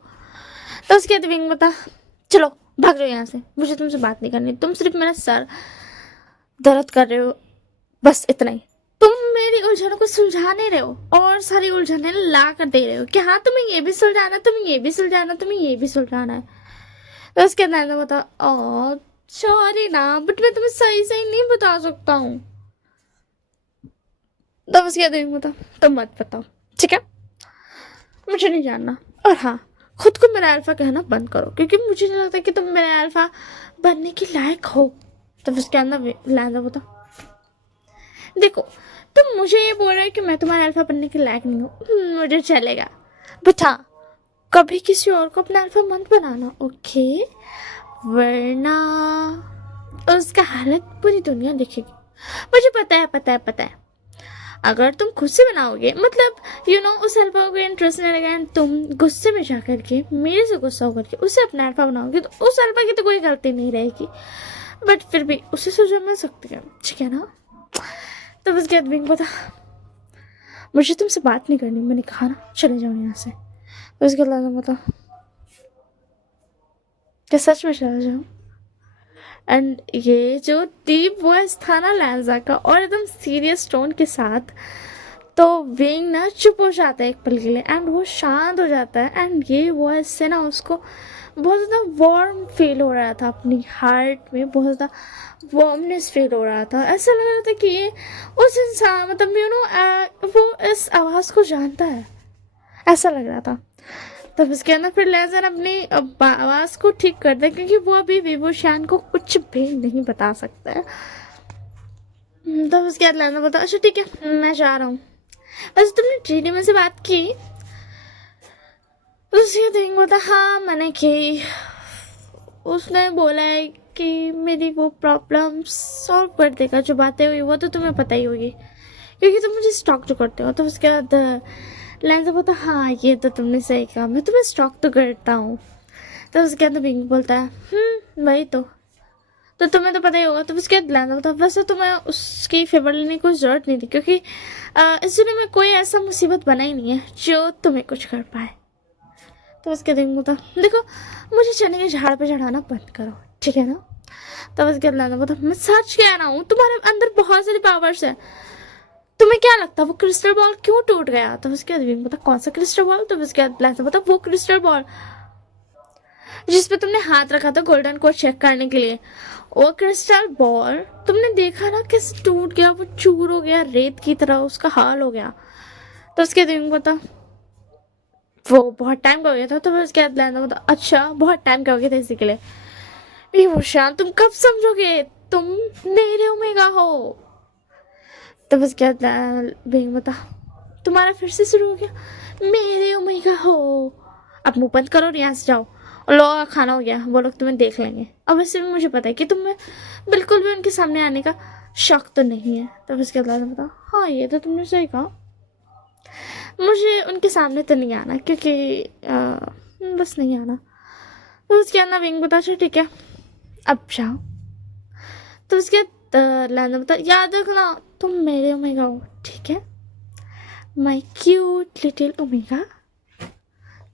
तो उसके बाद विंग बता, चलो भाग जाओ यहाँ से, मुझे तुमसे बात नहीं करनी, तुम सिर्फ मेरा सर दर्द कर रहे हो, बस इतना ही। तुम मेरी उलझनों को सुलझा नहीं रहे हो, और सारी उलझने ला कर दे रहे हो कि हाँ तुम्हें ये भी सुलझाना, तुम्हें ये भी सुलझाना, तुम्हें ये भी सुलझाना है। तो उसके अंदर बता, ओ सॉरी ना, बट मैं तुम्हें सही सही नहीं बता सकता हूँ। तब उसके बाद बता, तुम मत बताओ, ठीक है, मुझे नहीं जानना। और हाँ, खुद को मेरा अल्फा कहना बंद करो, क्योंकि मुझे नहीं लगता कि तुम मेरा अल्फा बनने के लायक हो। तब उसके अंदर लैंडा बता, देखो, तुम मुझे ये बोल रहे हो कि मैं तुम्हारा अल्फा बनने के लायक नहीं हूँ, मुझे चलेगा, बट हाँ, कभी किसी और को अपना अल्फा मत बनाना, ओके? वरना उसका हालत पूरी दुनिया देखेगी। मुझे पता है। अगर तुम खुद से बनाओगे, मतलब उस अल्फा को इंटरेस्ट नहीं लगेगा एंड तुम गुस्से में जा करके, मेरे से गुस्सा होकर के उसे अपना अल्फा बनाओगे, तो उस अल्फा की तो कोई गलती नहीं रहेगी, बट फिर भी उसे सजा मिल सकती है, ठीक है ना? तो बस गेट बिंग बता, मुझे तुमसे बात नहीं करनी, मैंने कहा ना, चले जाओ यहाँ से। तो उसके बाद बता, क्या सच में चला जाऊँ? एंड ये जो डीप वॉइस था ना लैंजा का, और एकदम सीरियस टोन के साथ, तो विंग ना चुप हो जाता है एक पल के लिए एंड वो शांत हो जाता है। एंड ये वॉइस से ना उसको बहुत ज़्यादा वार्म फील हो रहा था, अपनी हार्ट में बहुत ज़्यादा वार्मनेस फील हो रहा था। ऐसा लग रहा था कि ये उस इंसान, मतलब वो इस आवाज़ को जानता है, ऐसा लग रहा था। तब उसके अंदर फिर लेजर अपनी आवाज़ को ठीक कर दे, क्योंकि वो अभी विभूषण को कुछ भी नहीं बता सकता है। तब उसके बाद लेजर बोलता, अच्छा ठीक है, मैं जा रहा हूँ। वैसे तुमने ट्रीडी में से बात की? उसके दिन बोलता, हाँ मैंने की। उसने बोला है कि मेरी वो प्रॉब्लम सॉल्व कर देगा, जो बातें हुई वो तो तुम्हें पता ही होगी, क्योंकि तुम मुझे स्टॉक तो करते हो। तो उसके बाद लेंस बोलता, हाँ ये तो तुमने सही कहा, मैं तुम्हें स्टॉक तो करता हूँ। तो उसके बाद बिंग बोलता है, वही तो तुम्हें तो पता ही होगा। तो उसके बाद लेंस बोलता, वैसे तुम्हें उसकी फेवर लेने की कोई ज़रूरत नहीं थी, क्योंकि इस दुनिया में कोई ऐसा मुसीबत बना ही नहीं है जो तुम्हें कुछ कर पाए। तो उसके दिन बोलता, देखो मुझे चने के झाड़ पे चढ़ाना बंद करो, ठीक है ना? तब उसके बाद लेंस बोलता, मैं सच कह रहा हूँ, तुम्हारे अंदर बहुत सारी पावर्स है, तुम्हें क्या लगता है वो क्रिस्टल बॉल क्यों टूट गया? तो उसके बाद पता, कौन सा क्रिस्टल बॉल? तो उसके बाद ब्लैक पता, वो क्रिस्टल बॉल जिसपे तुमने हाथ रखा था गोल्डन को चेक करने के लिए, वो क्रिस्टल बॉल तुमने देखा ना कैसे टूट गया, वो चूर हो गया, रेत की तरह उसका हाल हो गया। तो उसके बाद पता, वो बहुत टाइम का हो गया था। तो उसके बाद ब्लैक पता, अच्छा बहुत टाइम का हो गया था इसी के लिए। विभूषण तुम कब समझोगे, तुम मेरे ओमेगा हो। तब उसके बाद बिंग बता, तुम्हारा फिर से शुरू हो गया, मेरे ओमेगा हो। अब मुंह बंद करो और यहाँ से जाओ, और लोगों का खाना हो गया, वो लोग तुम्हें देख लेंगे। अब वैसे भी मुझे पता है कि तुम्हें बिल्कुल भी उनके सामने आने का शौक तो नहीं है। तब उसके बाद बता, हाँ ये तो तुमने सही कहा, मुझे उनके सामने तो नहीं आना, क्योंकि बस नहीं आना। तो उसके बाद विंग बता, अच्छा ठीक है अब जाओ। तो उसके बाद लैंडर बता, याद रखना तुम मेरे ओमेगा हो, ठीक है, माई क्यूट लिटिल ओमेगा।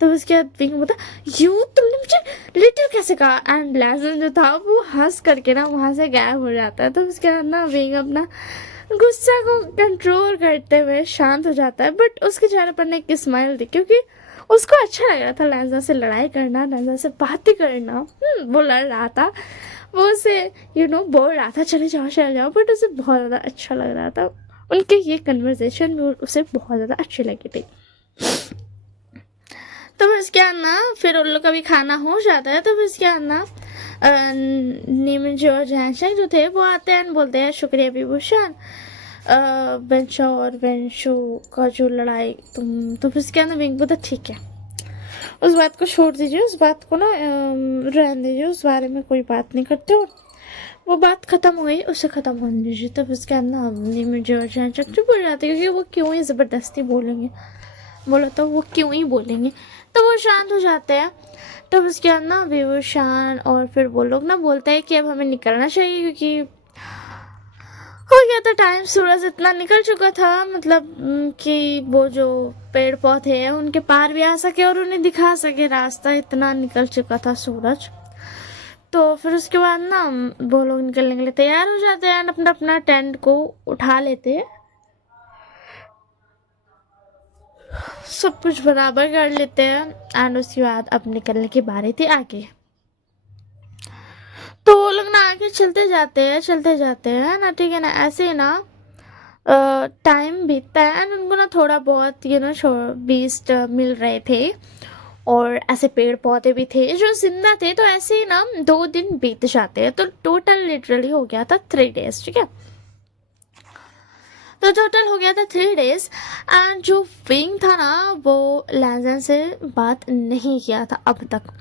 तो उसके बाद विंग बता, तुमने मुझे लिटिल कैसे कहा? एंड लैजन जो था वो हंस करके ना वहाँ से गायब हो जाता है। तो उसके बाद ना विंग अपना गुस्सा को कंट्रोल करते हुए शांत हो जाता है, बट उसके चेहरे पर एक स्माइल थी, क्योंकि उसको अच्छा लग रहा था लैंजा से लड़ाई करना, लैंजा से बातें करना। वो लड़ रहा था, वो उसे बोल रहा था चले जाओ, बट उसे बहुत ज़्यादा अच्छा लग रहा था। उनके ये कन्वर्सेशन में उसे बहुत ज़्यादा अच्छी लगी थी। तो उसके बाद ना फिर उन लोग का भी खाना हो जाता है। तो उसके बाद ना नीमजो और जैनशंग जो थे वो आते हैं, बोलते हैं शुक्रिया विभूषण, बेंशो और बेंशो का जो लड़ाई तुम। तो फिर उसके बाद विंग बोलता, ठीक है उस बात को छोड़ दीजिए, उस बात को ना रहने दीजिए, उस बारे में कोई बात नहीं करते, और वो बात ख़त्म हो गई, उसे ख़त्म होने दीजिए। तब उसके अंदर नीमजो और जैनशंग चुप हो जाते, क्योंकि वो क्यों ही ज़बरदस्ती बोलेंगे, बोला तो वो क्यों ही बोलेंगे। तो वो शांत हो जाते हैं। तब उसके बाद ना विभूषण और फिर वो लोग ना बोलते हैं कि अब हमें निकलना चाहिए, क्योंकि हो गया था टाइम, सूरज इतना निकल चुका था, मतलब कि वो जो पेड़ पौधे हैं उनके पार भी आ सके और उन्हें दिखा सके रास्ता, इतना निकल चुका था सूरज। तो फिर उसके बाद ना वो लोग निकलने के लिए तैयार हो जाते हैं, अपना अपना टेंट को उठा लेते हैं, सब कुछ बराबर कर लेते हैं। एंड उसके बाद अब निकलने की बारी थी आगे। तो वो लोग ना आगे चलते जाते हैं ना, ठीक है ना, ऐसे ही ना टाइम बीतता है एंड उनको ना थोड़ा बहुत बीस्ट मिल रहे थे, और ऐसे पेड़ पौधे भी थे जो जिंदा थे। तो ऐसे ही ना 2 दिन बीत जाते हैं, तो टोटल लिटरली हो गया था 3 days, ठीक है। तो टोटल हो गया था 3 days। एंड जो विंग था ना वो लैंजन से बात नहीं किया था अब तक।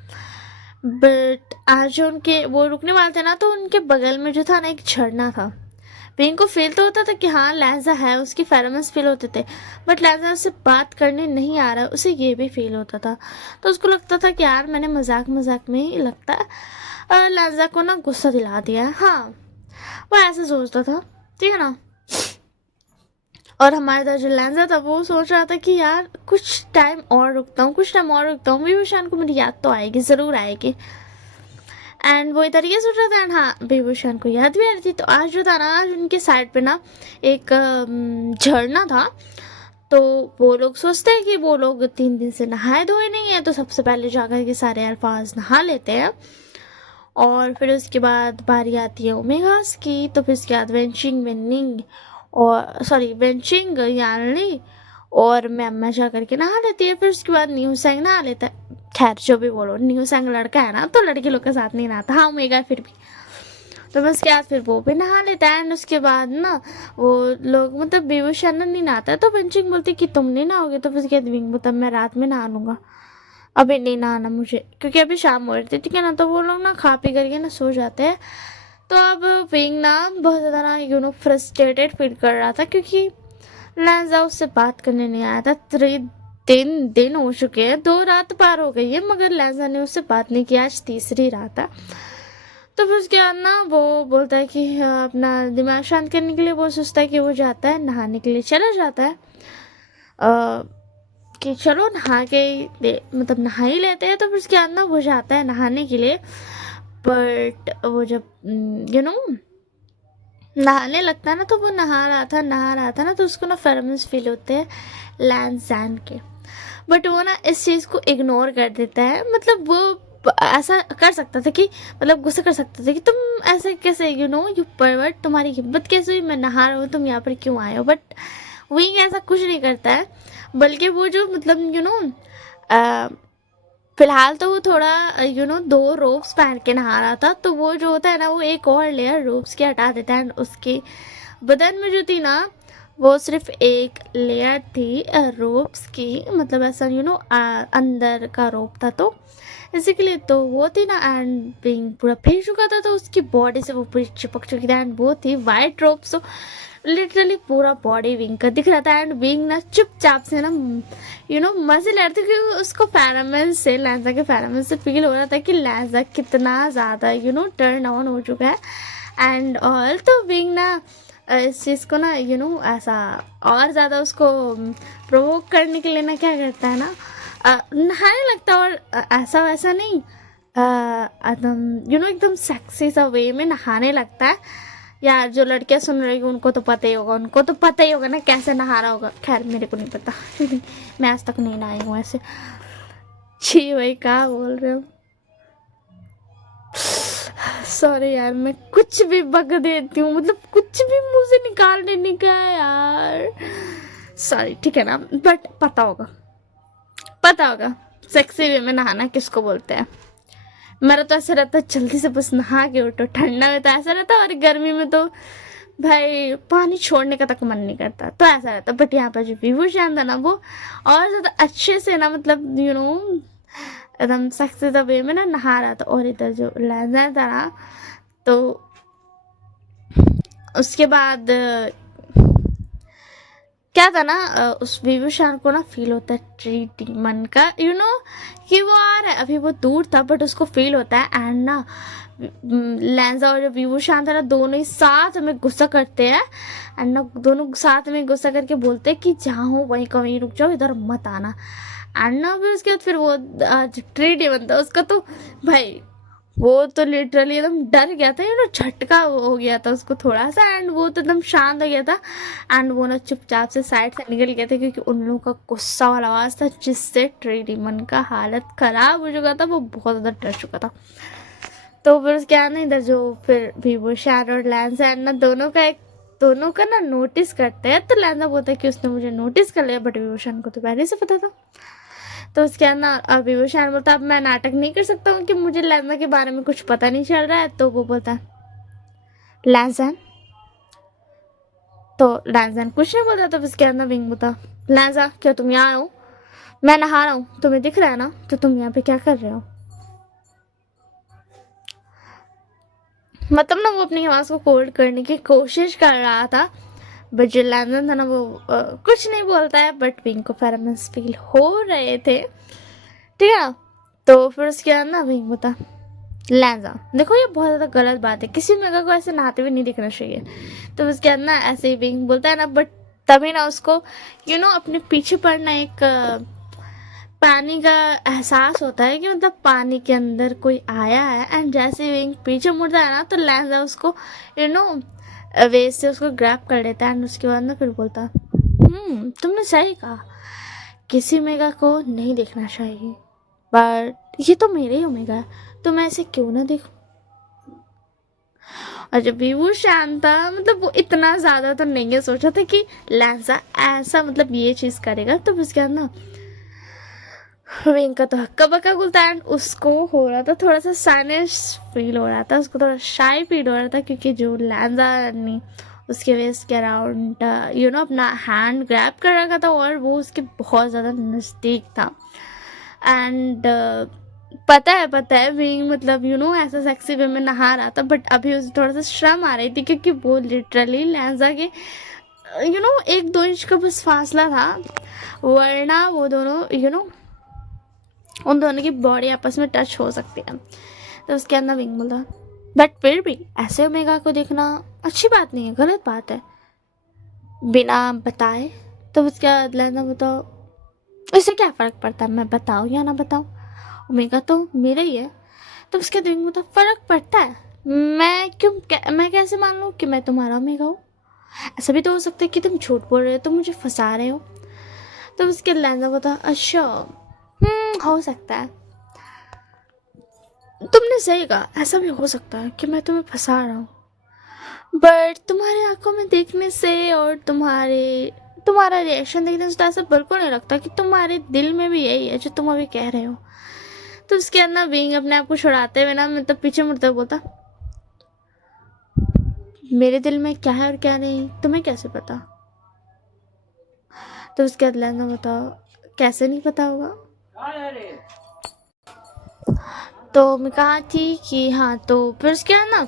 बट आज जो उनके वो रुकने वाले थे ना तो उनके बगल में जो था ना एक झरना था। विंग को फील तो होता था कि हाँ लैंजा है, उसकी फेरोमोन्स फील होते थे, बट लैंजा उससे बात करने नहीं आ रहा है, उसे ये भी फील होता था। तो उसको लगता था कि यार मैंने मजाक मजाक में ही लगता है लैंजा को ना गुस्सा दिला दिया है। हाँ वो ऐसे सोचता था, ठीक है ना। और हमारे इधर जो लैंजा था वो सोच रहा था कि यार कुछ टाइम और रुकता हूँ, कुछ टाइम और रुकता हूँ, विभूषण को मेरी याद तो आएगी, ज़रूर आएगी। एंड वो इधर ये सोच रहा था। एंड हाँ विभूषण को याद भी आ रही थी। तो आज जो था ना, आज उनके साइड पे ना एक झरना था। तो वो लोग सोचते हैं कि वो लोग 3 दिन से नहाए धोए नहीं है, तो सबसे पहले जाकर के सारे अल्फाज नहा लेते हैं। और फिर उसके बाद बारी आती है ओमेगास की। तो फिर उसके बाद वेंचिंग वेनिंग और सॉरी वेंचिंग यानली और मैम जा करके नहा लेती है। फिर उसके बाद न्यू सैंग नहा लेता है। खैर जो भी बोलो, न्यू सैंग लड़का है ना तो लड़के लोग के साथ नहीं नहाता। हाँ ओमेगा फिर भी। तो बस उसके बाद फिर वो भी नहा लेता है। एंड उसके बाद ना वो लोग मतलब विभूषण नहीं नहाता है तो वेंचिंग बोलती कि तुम नहीं नहाओगे। तो फिर उसके बाद विंग बोलता मैं रात में नहा लूँगा, अभी नहीं नहाना मुझे, क्योंकि अभी शाम हो रही थी, ठीक है ना। तो वो लोग ना खा पी करके ना सो जाते हैं। तो अब विंग ना बहुत ज़्यादा ना फ्रस्ट्रेटेड फील कर रहा था, क्योंकि लैंजा उससे बात करने नहीं आया था। 3 दिन हो चुके हैं, 2 रात पार हो गई है, मगर लैंजा ने उससे बात नहीं किया। आज तीसरी रात है। तो फिर उसके बाद ना वो बोलता है कि अपना दिमाग शांत करने के लिए वो सोचता है कि वो जाता है नहाने के लिए, चला जाता है कि चलो नहा के मतलब नहा ही लेते हैं। तो फिर उसके बाद ना वो जाता है नहाने के लिए। बट वो जब नहाने लगता है ना, तो वो नहा रहा था ना, तो उसको ना फेरोमोन्स फील होते हैं लैंज़ैन के। बट वो ना इस चीज़ को इग्नोर कर देता है। मतलब वो ऐसा कर सकता था कि मतलब गुस्सा कर सकता था कि तुम ऐसे कैसे यू परवर्ट, तुम्हारी हिम्मत कैसे हुई, मैं नहा रहा हूँ तुम यहाँ पर क्यों आए हो। बट विंग ऐसा कुछ नहीं करता है, बल्कि वो जो मतलब फिलहाल तो वो थोड़ा 2 रोप्स पहन के नहा रहा था। तो वो जो होता है ना वो एक और लेयर रोप्स की हटा देता है। उसके बदन में जो थी ना वो सिर्फ एक लेयर थी रोप्स की, मतलब ऐसा अंदर का रोप था। तो इसी के लिए तो वो थी ना। एंड विंग पूरा भीग चुका था, तो उसकी बॉडी से वो पूरी चिपक चुकी थी। एंड वो थी वाइट रोप्स। तो लिटरली पूरा बॉडी विंग का दिख रहा था। एंड विंग ना चुपचाप से ना मजे ले रहे थे, क्योंकि उसको फेरोमोन से लैंजा के फेरोमोन से फील हो रहा था कि लैंजा कितना ज़्यादा टर्न ऑन हो चुका है एंड ऑल। तो विंग ना इस चीज़ को ना ऐसा और ज़्यादा उसको प्रोवोक करने के लिए ना क्या करता है ना नहाने लगता। और ऐसा वैसा नहीं, एकदम एकदम सेक्सी सा वे में नहाने लगता है। यार जो लड़कियां सुन रही उनको तो पता ही होगा, उनको तो पता ही होगा ना कैसे नहा रहा होगा। खैर मेरे को नहीं पता मैं आज तक नहीं नहाई हूँ ऐसे। छी भाई क्या बोल रहे हो, सॉरी यार, मैं कुछ भी बक देती हूँ, मतलब कुछ भी मुंह से निकाल देने का है यार, सॉरी ठीक है ना। बट पता होगा सेक्सी वे में नहाना किसको बोलते हैं। मेरा तो ऐसा रहता है जल्दी से बस नहा के उठो। ठंडा में तो ऐसा रहता है, और गर्मी में तो भाई पानी छोड़ने का तक मन नहीं करता, तो ऐसा रहता। बट यहाँ पर जो विभूषण था ना वो और ज़्यादा अच्छे से ना मतलब एकदम सेक्सी सा वे में ना नहा रहा था। और इधर जो लैंजा था ना, तो उसके बाद क्या था ना उस विभूषण को ना फील होता है ट्रीटी मन का कि वो आ रहा है। अभी वो दूर था बट उसको फील होता है। एंड ना लैंजा और जो विभूषण था ना दोनों ही साथ में गुस्सा करते हैं। एंड ना दोनों साथ में गुस्सा करके बोलते हैं कि जहाँ हो वहीं कहीं रुक जाओ, इधर मत आना। एंड ना फिर उसके बाद फिर वो ट्रीटी बनता है उसका। तो भाई वो तो लिटरली एकदम डर गया था, झटका हो गया था उसको थोड़ा सा। एंड वो तो एकदम शांत हो गया था। एंड वो ना चुपचाप से साइड से निकल गया था, क्योंकि उन लोगों का गुस्सा वाला आवाज़ था जिससे ट्रेडी मन का हालत ख़राब हो चुका था, वो बहुत ज़्यादा डर चुका था। तो फिर उसके बाद ना इधर जो फिर विभूषण और लैंजा ना दोनों का ना नोटिस करते हैं। तो लैंजा बोलता है कि उसने मुझे नोटिस कर लिया, बट विभूषण को तो पहले से पता था। तो उसके बाद ना विभूषण बोलता अब मैं नाटक नहीं कर सकता हूँ कि मुझे लैंजा के बारे में कुछ पता नहीं चल रहा है। तो वो बोलता है लैंजा तो लैंजा कुछ नहीं बोलता। तब उसके अंदर विंग बोलता, लैंजा क्या तुम यहाँ हो? मैं नहा रहा हूँ, तुम्हें दिख रहा है ना? तो तुम यहाँ पे क्या कर रहे हो? मतलब ना वो अपनी आवाज़ को कोल्ड करने की कोशिश कर रहा था, बट जो लैंडन था ना वो कुछ नहीं बोलता है, बट विंग को फेरोमोन्स फील हो रहे थे, ठीक है। तो फिर उसके बाद ना विंग बता, लैंजा देखो ये बहुत ज़्यादा गलत बात है, किसी मेगा को ऐसे नहाते हुए नहीं दिखना चाहिए। तो उसके बाद ना ऐसे ही विंग बोलता है ना, बट तभी ना उसको अपने पीछे पड़ना एक पानी का एहसास होता है कि मतलब पानी के अंदर कोई आया है। एंड जैसे विंग पीछे मुड़ता है ना तो लैंजा उसको वेस्ट से उसको ग्रैब कर लेता है। एंड उसके बाद ना फिर बोलता, तुमने सही कहा, किसी मेगा को नहीं देखना चाहिए, बट ये तो मेरे ही ओमेगा है, तो मैं ऐसे क्यों ना देखूं। और जब भी वो शांत था, मतलब वो इतना ज़्यादा तो नहीं सोचा था कि लैंजा ऐसा मतलब ये चीज़ करेगा। तो उसके बाद ना विंग का तो हक्का बक्का गुलता है। उसको हो रहा था थोड़ा सा साइनिश फील हो रहा था, उसको थोड़ा शाई फील हो रहा था, क्योंकि जो लैंजा ने उसके वेस्ट के अराउंड अपना हैंड ग्रैब कर रखा था और वो उसके बहुत ज़्यादा नज़दीक था। एंड पता है विंग मतलब ऐसा सेक्सी वे में नहा रहा था, बट अभी उसे थोड़ा सा शर्म आ रही थी, क्योंकि वो लिटरली लैंजा के 1-2 इंच का बस फासला था, वरना वो दोनों उन दोनों की बॉडी आपस में टच हो सकती है। तो उसके अंदर विंग बोला, बट फिर भी ऐसे ओमेगा को देखना अच्छी बात नहीं है, गलत बात है बिना बताए। तो उसके बाद लैंजा बताओ, इससे क्या फ़र्क पड़ता है मैं बताऊँ या ना बताऊँ, ओमेगा तो मेरा ही है। तो उसके विंग बोला, फ़र्क पड़ता है, मैं कैसे मान लूँ कि मैं तुम्हारा ओमेगा हूँ? ऐसा भी तो हो सकता है कि तुम झूठ बोल रहे हो, तुम मुझे फंसा रहे हो। तो उसके लैंजा बोला, अच्छा हो सकता है, तुमने सही कहा, ऐसा भी हो सकता है कि मैं तुम्हें फंसा रहा हूँ, बट तुम्हारे आंखों में देखने से और तुम्हारा रिएक्शन देखने से तो ऐसा बिल्कुल नहीं लगता कि तुम्हारे दिल में भी यही है जो तुम अभी कह रहे हो। तो उसके अंदर विंग अपने आप को छुड़ाते हुए ना मतलब पीछे मुड़ते बोलता, मेरे दिल में क्या है और क्या नहीं तुम्हें कैसे पता? तो उसके बाद लैंजा बताओ, कैसे नहीं पता होगा? तो मैं कहा थी कि हाँ, तो फिर उसके बाद ना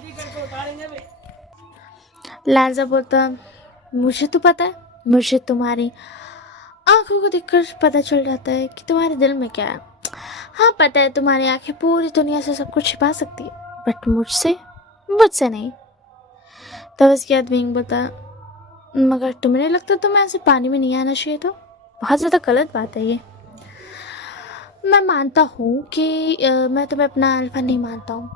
लैंजा बोलता, मुझे तो पता है, मुझे तुम्हारी आंखों को देखकर पता चल जाता है कि तुम्हारे दिल में क्या है। हाँ पता है तुम्हारी आंखें पूरी दुनिया से सब कुछ छिपा सकती है, बट मुझसे नहीं। तब इसके बाद विंग बोलता, मगर तुम्हें नहीं लगता तुम्हें ऐसे पानी में नहीं आना चाहिए? तो बहुत ज़्यादा गलत बात है ये। मैं मानता हूँ कि मैं तुम्हें अपना अल्फा नहीं मानता हूँ,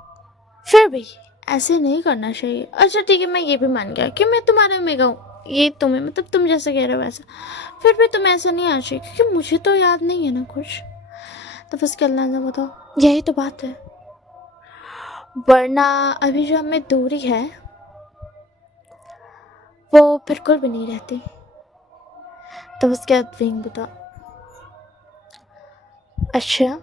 फिर भी ऐसे नहीं करना चाहिए। अच्छा ठीक है, मैं ये भी मान गया कि मैं तुम्हारा ओमेगा हूँ, ये तुम्हें मतलब तुम जैसा कह रहे हो वैसा, फिर भी तुम्हें ऐसा नहीं आना चाहिए, क्योंकि मुझे तो याद नहीं है ना कुछ। तो उसके अल्लाह ने बताओ, यही तो बात है, वरना अभी जो हमें दूरी है वो बिल्कुल भी नहीं रहती। तो उसके बाद विंग बता, अच्छा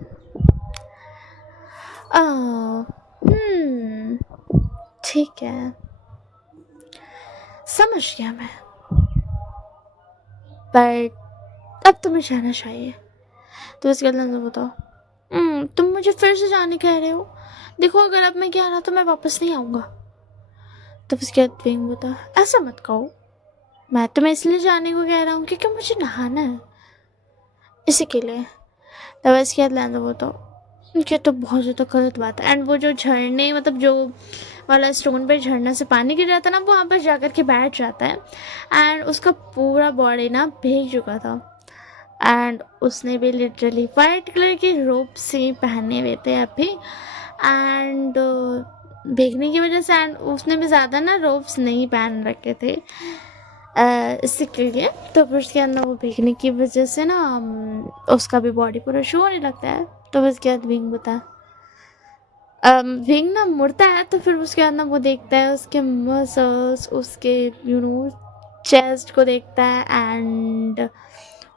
ठीक है, समझ गया मैं, पर अब तुम्हें जाना चाहिए। तो उसके बाद लंजा बताओ, तुम मुझे फिर से जाने कह रहे हो? देखो अगर अब मैं गया ना तो मैं वापस नहीं आऊँगा। तो उसके बाद विंग बता, ऐसा मत कहो, मैं तुम्हें इसलिए जाने को कह रहा हूँ क्योंकि मुझे नहाना है, इसी के लिए। तब इसके बाद लैंजा बताओ, ये तो बहुत ज़्यादा गलत बात है। एंड वो जो झरने मतलब जो वाला स्टोन पे झरना से पानी गिर जाता है ना, वो वहाँ पर जा कर के बैठ जाता है। एंड उसका पूरा बॉडी ना भीग चुका था, एंड उसने भी लिटरली वाइट कलर के रोब से पहने हुए थे अभी। एंड भीगने की वजह से एंड उसने भी ज़्यादा ना रोब्स नहीं पहन रखे थे इसी के लिए। तो फिर उसके अंदर वो भीगने की वजह से ना उसका भी बॉडी पूरा शो होने लगता है। तो उसके बाद विंग बता, विंग ना मुड़ता है, तो फिर उसके अंदर वो देखता है उसके मसल्स, उसके चेस्ट को देखता है, एंड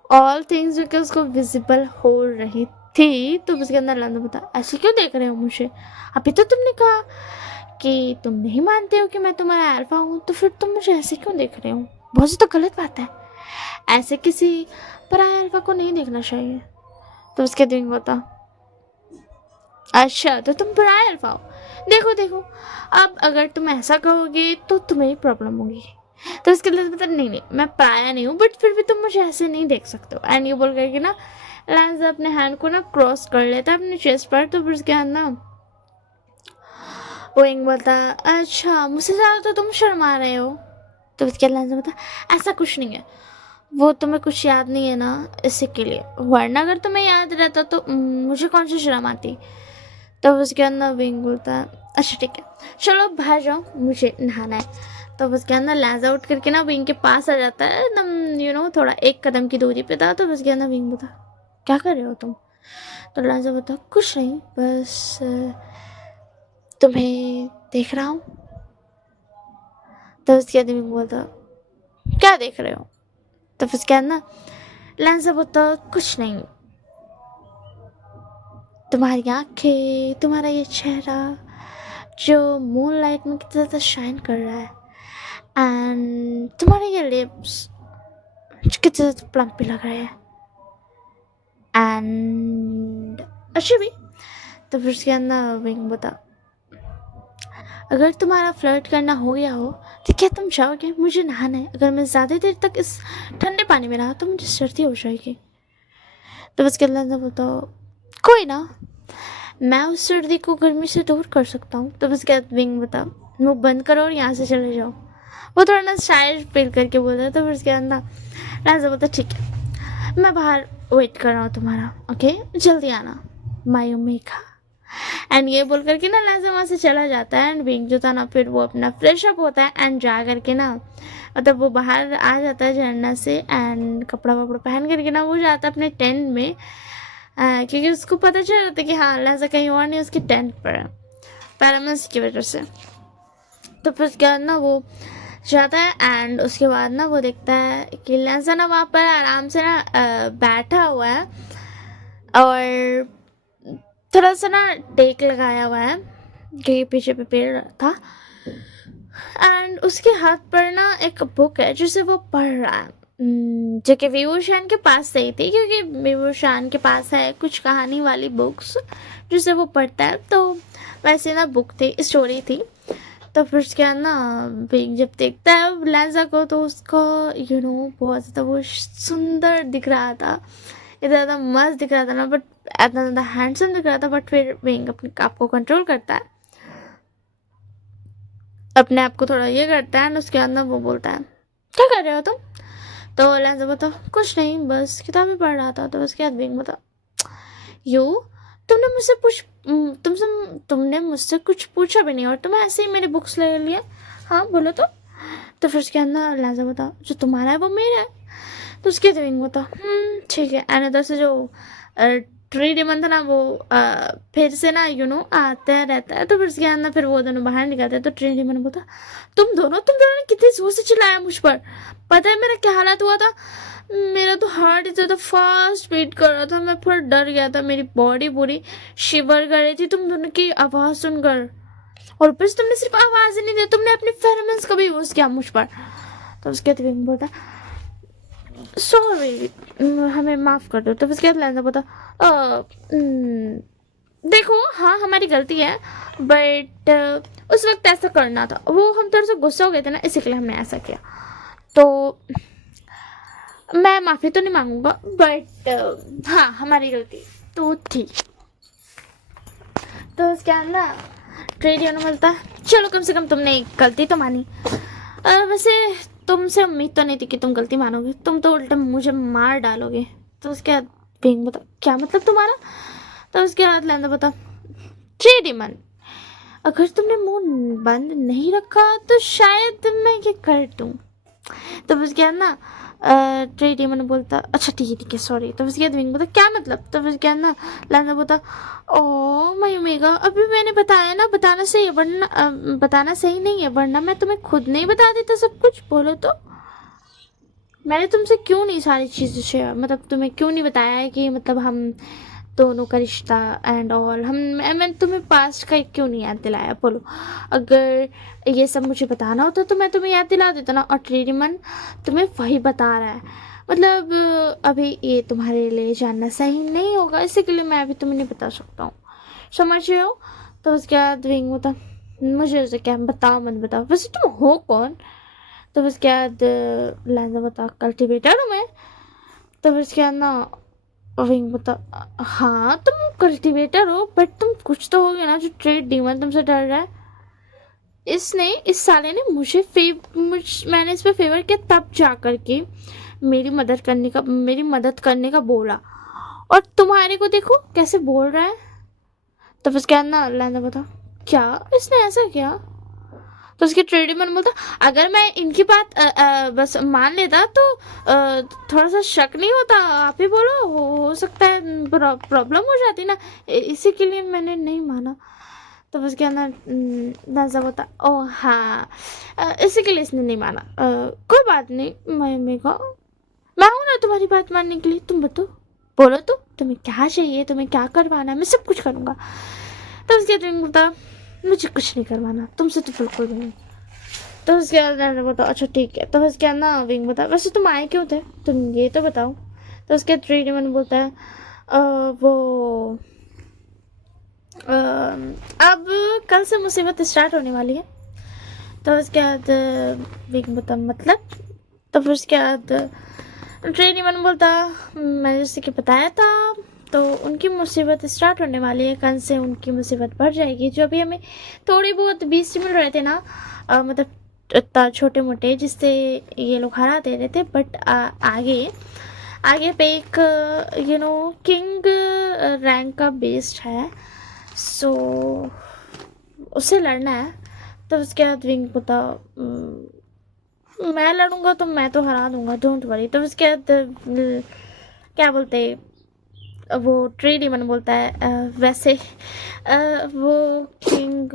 ऑल थिंग्स जो कि उसको विजिबल हो रही थी। तो उसके अंदर लंदन बता, ऐसे क्यों देख रहे हो मुझे? अभी तो तुमने कहा कि तुम नहीं मानते हो कि मैं तुम्हारा अल्फा हूँ, तो फिर तुम मुझे ऐसे क्यों देख रहे हो? बहुत सी तो गलत बात है, ऐसे किसी पराये अल्फा को नहीं देखना चाहिए। तो उसके दिन होता, अच्छा तो तुम पराये अल्फा हो, देखो देखो अब अगर तुम ऐसा कहोगे तो तुम्हें ही प्रॉब्लम होगी। तो उसके लिए बता, नहीं नहीं मैं पराया नहीं हूँ, बट फिर भी तुम मुझे ऐसे नहीं देख सकते हो। एंड ये बोल करके ना लैंस अपने हैंड को ना क्रॉस कर लेता है अपने चेस्ट पर। तो फिर उसके बाद ना विंग बोलता, अच्छा मुझसे ज़्यादा तो तुम शर्मा रहे हो। तो उसके लैंस बोलता, ऐसा कुछ नहीं है, वो तुम्हें कुछ याद नहीं है ना इसी के लिए, वरना अगर तुम्हें याद रहता तो मुझे कौन सी शर्म आती। तो उसके अंदर विंग बोलता है, अच्छा ठीक है चलो बाहर जाओ, मुझे नहाना है। तो उसके अंदर लैंस आउट करके ना विंग के पास आ जाता है, एकदम थोड़ा एक कदम की दूरी पे था। तो उसके अंदर विंग बोलता, क्या कर रहे हो तुम। तो लैंस बोलता, कुछ नहीं बस तुम्हें देख रहा हूँ। तो उसके आदमी बोलता, क्या देख रहे हो। तो फिर उसके बाद ना लैंस बोलता, कुछ नहीं, तुम्हारी आंखें, तुम्हारा ये चेहरा जो मून लाइट में कितना ज़्यादा शाइन कर रहा है, एंड तुम्हारे ये लिप्स जो कितने ज़्यादा प्लम्पी लग रहे हैं, एंड अच्छे भी। तो फिर उसके अंदर विंग बता, अगर तुम्हारा फ्लर्ट करना हो गया हो तो क्या तुम चाहोगे मुझे नहाना है, अगर मैं ज़्यादा देर तक इस ठंडे पानी में रहा तो मुझे सर्दी हो जाएगी। तो उसके अंदर बताओ, कोई ना, मैं उस सर्दी को गर्मी से दूर कर सकता हूँ। तो उसके बाद विंग बता, मुँह बंद करो और यहाँ से चले जाओ। वो थोड़ा ना शायर फील करके बोलता है। तो फिर उसके अंदर राजा बोलता, ठीक है मैं बाहर वेट कर रहा हूँ तुम्हारा, ओके जल्दी आना माई ओमेगा। एंड ये बोल करके ना लाजा वहाँ से चला जाता है। एंड विंग जो था ना फिर वो अपना फ्रेश अप होता है एंड जा करके ना मतलब वो बाहर आ जाता है झरना से, एंड कपड़ा वपड़ा पहन करके ना वो जाता है अपने टेंट में, क्योंकि उसको पता चल रहा था कि हाँ लाजा कहीं और नहीं उसकी टेंट पर है पैरामिस की वजह से। तो फिर उसके बाद ना वो जाता है एंड उसके बाद ना वो देखता है कि लाजा ना वहाँ पर आराम से ना बैठा हुआ है और थोड़ा सा ना टेक लगाया हुआ है क्योंकि पीछे पे पेड़ था, एंड उसके हाथ पर ना एक बुक है जिसे वो पढ़ रहा है, जो कि विभूषण के पास से ही थी, क्योंकि विभूषण के पास है कुछ कहानी वाली बुक्स जिसे वो पढ़ता है। तो वैसे ना बुक थी, स्टोरी थी। तो फिर उसके बाद ना विंग जब देखता है लैंजा को तो उसका बहुत ज़्यादा वो सुंदर दिख रहा था, इतना ज़्यादा मस्त दिख रहा था ना, बट इतना ज़्यादा हैंडसम दिख रहा था। बट फिर विंग अपने आप को कंट्रोल करता है, अपने आप को थोड़ा ये करता है, एंड उसके अंदर वो बोलता है, क्या कर रहे हो तुम। तो लैंजा बता, कुछ नहीं बस किताबें पढ़ रहा था। तो उसके बाद विंग बता, यू तुमने मुझसे तुमने मुझसे कुछ पूछा भी नहीं और तुम्हें ऐसे ही मेरी बुक्स ले लिए, हाँ बोलो तो। तो फिर उसके अंदर लैंजा बता, जो तुम्हारा है वो मेरा है। तो उसके बाद विंग बता, ठीक है। एंड इधर से जो ट्री डिमन था ना वो फिर से ना आता रहता है। तो फिर उसके अंदर फिर वो दोनों बाहर निकलते हैं। तो ट्री डिमन बोलता, तुम दोनों ने कितनी जोर से चिल्लाया मुझ पर, पता है मेरा क्या हालत हुआ था, मेरा तो हार्ट इतना ज़्यादा फास्ट बीट कर रहा था, मैं पूरा डर गया था, मेरी बॉडी पूरी शिवर कर रही थी तुम दोनों की आवाज़ सुनकर। और फिर तुमने सिर्फ आवाज़ ही नहीं दी, तुमने अपनी फेरोमोन्स का भी यूज़ किया मुझ पर। तो उसके बाद विंग बोलता, सॉरी हमें माफ़ कर दो। तो उसके बाद लैंजा बोलता, देखो हाँ हमारी गलती है, बट उस वक्त ऐसा करना था, वो हम थोड़ा सा गुस्सा हो गए थे ना, इसी के लिए हमने ऐसा किया। तो मैं माफ़ी तो नहीं मांगूंगा, बट हाँ हमारी गलती तो थी। तो उसके अंदर ट्रेडियन बोलता, चलो कम से कम तुमने गलती तो मानी। वैसे तुमसे उम्मीद तो नहीं थी कि तुम गलती मानोगे, तुम तो उल्टा मुझे मार डालोगे। तो उसके बाद विंग बता, क्या मतलब तुम्हारा। तो उसके बाद लैंजा बता, ट्रेडियन अगर तुमने मुंह बंद नहीं रखा तो शायद मैं ये कर दूँ। तो उसके बाद ना ट्रेडियन बोलता, अच्छा ठीक है सॉरी। तो उसके बाद विंग बोलता, क्या मतलब। तो उसके बाद ना लैंजा बोलता, ओ माय ओमेगा अभी मैंने बताया ना, बताना सही है वरना बताना सही नहीं है, वरना मैं तुम्हें खुद नहीं बता देता सब कुछ, बोलो तो। मैंने तुमसे क्यों नहीं सारी चीज़ें शेयर, मतलब तुम्हें क्यों नहीं बताया है कि मतलब हम दोनों का रिश्ता एंड ऑल। मैंने तुम्हें पास्ट का क्यों नहीं याद दिलाया बोलो? अगर ये सब मुझे बताना होता तो मैं तुम्हें याद दिला देता ना, और ट्रीडमन तुम्हें वही बता रहा है। मतलब अभी ये तुम्हारे लिए जानना सही नहीं होगा, इसी के लिए मैं अभी तुम्हें नहीं बता सकता हूँ, समझ रहे हो? तो उसके बाद विंग होता, मुझे उसे क्या बताओ, मत बताओ, वैसे तुम हो कौन? तो उसके बाद लैंजा बता, कल्टिवेटर हूँ मैं। तो उसके बाद ना विंग बता, हाँ तुम कल्टिवेटर हो, बट तुम कुछ तो होगे ना जो ट्रेड डीमन तुमसे डर रहा है। इस साले ने मैंने इस पे फेवर किया तब जा करके मेरी मदद करने का बोला, और तुम्हारे को देखो कैसे बोल रहा है। तो बस क्या ना लैंडा बता, क्या इसने ऐसा किया? तो उसके ट्रेडमैन बोलता, अगर मैं इनकी बात बस मान लेता तो थोड़ा सा शक नहीं होता, आप ही बोलो, हो सकता है प्रॉब्लम हो जाती ना, इसी के लिए मैंने नहीं माना। तो बस क्या ना नाजा बोलता, ओ हाँ इसी के लिए इसने नहीं माना, कोई बात नहीं, मैं हूँ ना तुम्हारी बात मानने के लिए, तुम बताओ, बोलो तो तुम्हें क्या चाहिए, तुम्हें क्या करवाना है, मैं सब कुछ करूँगा। तो उसके बाद बोलता, मुझे कुछ नहीं करवाना तुमसे तो बिल्कुल भी नहीं। तो उसके बाद मैंने बताया अच्छा ठीक है। तो उसके बाद ना विंग बता, वैसे तुम आए क्यों थे, तुम ये तो बताओ। तो उसके बाद ट्रेडी मैंने बोलता है वो अब कल से मुसीबत स्टार्ट होने वाली है। तो उसके बाद विंग बता मतलब? तो फिर उसके बाद ट्रेडी मैंने बोलता, मैंने जैसे कि बताया था तो उनकी मुसीबत स्टार्ट होने वाली है, कल से उनकी मुसीबत बढ़ जाएगी। जो अभी हमें थोड़ी बहुत 20 मिल रहे थे ना, मतलब इतना छोटे मोटे जिससे ये लोग हरा दे रहे थे, बट आगे पे एक किंग रैंक का बेस्ट है, सो उससे लड़ना है। तो उसके बाद विंग बता, मैं लड़ूंगा तो मैं तो हरा दूंगा, डोंट वरी। तो उसके बाद क्या बोलते, वो ट्रेड ही मन बोलता है वैसे वो किंग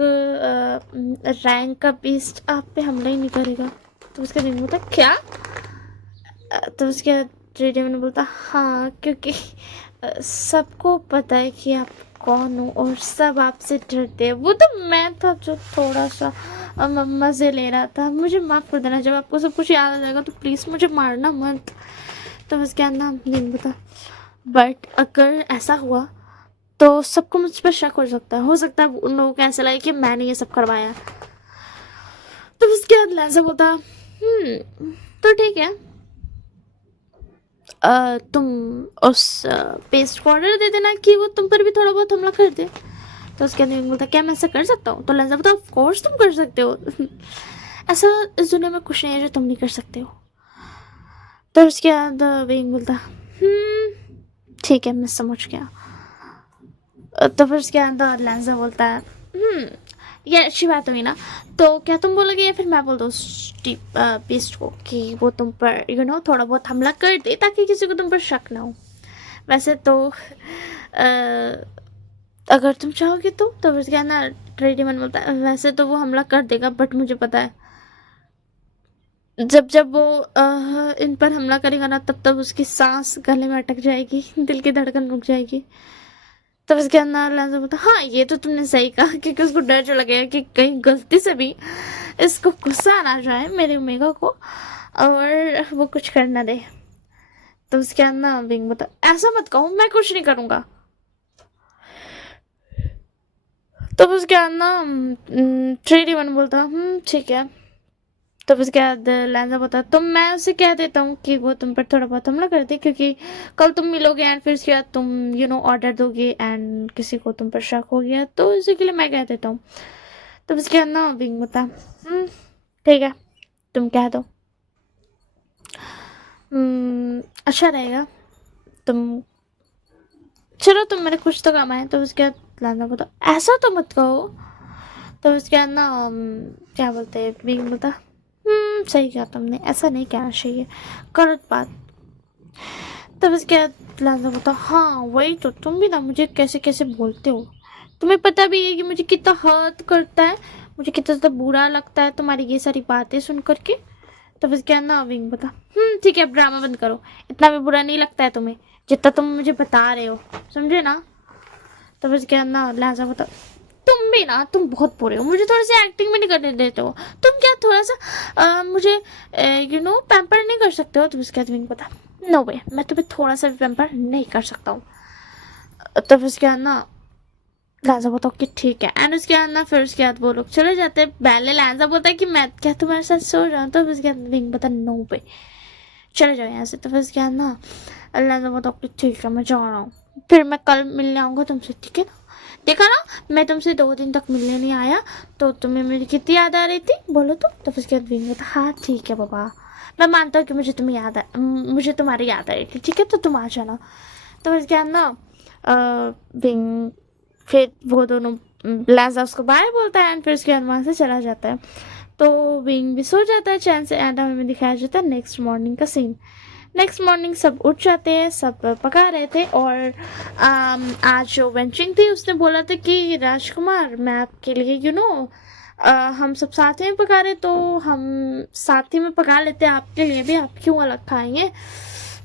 रैंक का बीस्ट आप पे हमला ही नहीं करेगा। तो उसका रिंग बोलता क्या? तो उसके ट्रेड ही मन बोलता हाँ, क्योंकि सबको पता है कि आप कौन हो और सब आपसे डरते हैं। वो तो मैं था जो थोड़ा सा मज़े ले रहा था, मुझे माफ़ कर देना, जब आपको सब कुछ याद आ जाएगा तो प्लीज़ मुझे मारना मत। तो उसके नाम नहीं बता, बट अगर ऐसा हुआ तो सबको मुझ पर शक हो सकता है उन लोगों को ऐसा लगे कि मैंने ये सब करवाया। तो उसके बाद लैंसा बोलता तो ठीक है, तुम उस पेस्ट को ऑर्डर दे देना कि वो तुम पर भी थोड़ा बहुत हमला कर दे। तो उसके बाद बोलता क्या मैं ऐसा कर सकता हूँ? तो लैंसा बोलता ऑफ कोर्स तुम कर सकते हो ऐसा इस दुनिया में कुछ नहीं है जो तुम नहीं कर सकते हो। तो उसके बाद विंग बोलता ठीक है मैं समझ गया। तो फिर उसके अंदर लैंसा बोलता है ये अच्छी बात हुई ना, तो क्या तुम बोलोगे या फिर मैं बोल दूँ पीस्ट को कि वो तुम पर थोड़ा बहुत हमला कर दे ताकि किसी को तुम पर शक ना हो। वैसे तो अगर तुम चाहोगे तो फिर उसके अंदर ट्रेडी मन बोलता है वैसे तो वो हमला कर देगा, बट मुझे पता है जब वो इन पर हमला करेगा ना तब उसकी सांस गले में अटक जाएगी, दिल की धड़कन रुक जाएगी। तब उसके अंदर लैंसा बोलता हाँ ये तो तुमने सही कहा, क्योंकि उसको डर जो लगेगा कि कहीं गलती से भी इसको गुस्सा ना जाए मेरे ओमेगा को और वो कुछ कर ना दे। तो उसके अंदर विंग बोलता ऐसा मत कहो, मैं कुछ नहीं करूँगा। तो उसके अंदर ट्रेडी वन बोलता ठीक है। तो उसके बाद लैंजा बोलता तो मैं उसे कह देता हूँ कि वो तुम पर थोड़ा बहुत हमला कर दे, क्योंकि कल तुम मिलोगे एंड फिर उसके बाद तुम ऑर्डर दोगे एंड किसी को तुम पर शक हो गया, तो इसी के लिए मैं कह देता हूँ। तो उसके बाद ना विंग बोलता ठीक है तुम कह दो, अच्छा रहेगा, तुम चलो तुम मेरे कुछ तो काम आए। तो उसके बाद लैंजा बोलता ऐसा तो मत कहो। तो उसके बाद ना क्या बोलते हैं विंग बोलता सही कहा तुमने, ऐसा नहीं कहना चाहिए, गलत बात। तब उसके बाद लैंजा बोलता हाँ वही तो, तुम भी ना मुझे कैसे कैसे बोलते हो, तुम्हें पता भी है कि मुझे कितना हर्ट करता है, मुझे कितना ज़्यादा बुरा लगता है तुम्हारी ये सारी बातें सुन करके। तो फिर क्या ना विंग बता ठीक है अब ड्रामा बंद करो, इतना भी बुरा नहीं लगता है तुम्हें जितना तुम मुझे बता रहे हो, समझे ना? तो फिर उसके बाद ना लिहाजा बता, तुम भी ना, तुम बहुत बुरे हो, मुझे थोड़ी सी एक्टिंग भी नहीं करने देते हो। तुम क्या थोड़ा सा मुझे पैम्पर नहीं कर सकते हो? तो उसके बाद विंग बता, नो वे, मैं तुम्हें थोड़ा सा भी पैम्पर नहीं कर सकता हूँ। तो फिर उसके बाद ना लाजा बताओ कि ठीक है। एंड उसके बाद ना फिर उसके बाद वो लोग चले जाते हैं। पहले लाजा बोलता है कि मैं क्या तुम्हारे साथ सो जाऊँ? तो फिर उसके बाद विंग बता, नो वे, चले जाओ यहाँ से। तो फिर उसके बाद ना लाजा बताओ कि ठीक है, मैं जा रहा हूँ, फिर मैं कल मिलने आऊँगा तुमसे, ठीक है ना? देखा ना, मैं तुमसे 2 दिन तक मिलने नहीं आया तो तुम्हें मेरी कितनी याद आ रही थी, बोलो तो फिर उसके बाद विंग बता, हाँ ठीक है बाबा, मैं मानता हूँ कि मुझे तुम्हारी याद आ रही थी, ठीक है, तो तुम आ जाना। तो फिर उसके बाद ना विंग, फिर वो दोनों लाजा उसको बाय बोलता है एंड फिर उसके बाद वहाँ से चला जाता है। तो विंग भी सो जाता है चैन से। एंड हमें दिखाया जाता है नेक्स्ट मॉर्निंग का सीन। नेक्स्ट मॉर्निंग सब उठ जाते हैं, सब पका रहे थे और आज जो वेंचिंग थी उसने बोला था कि राजकुमार, मैं आपके लिए हम सब साथ में पका रहे तो हम साथ ही में पका लेते हैं आपके लिए भी, आप क्यों अलग खाएंगे?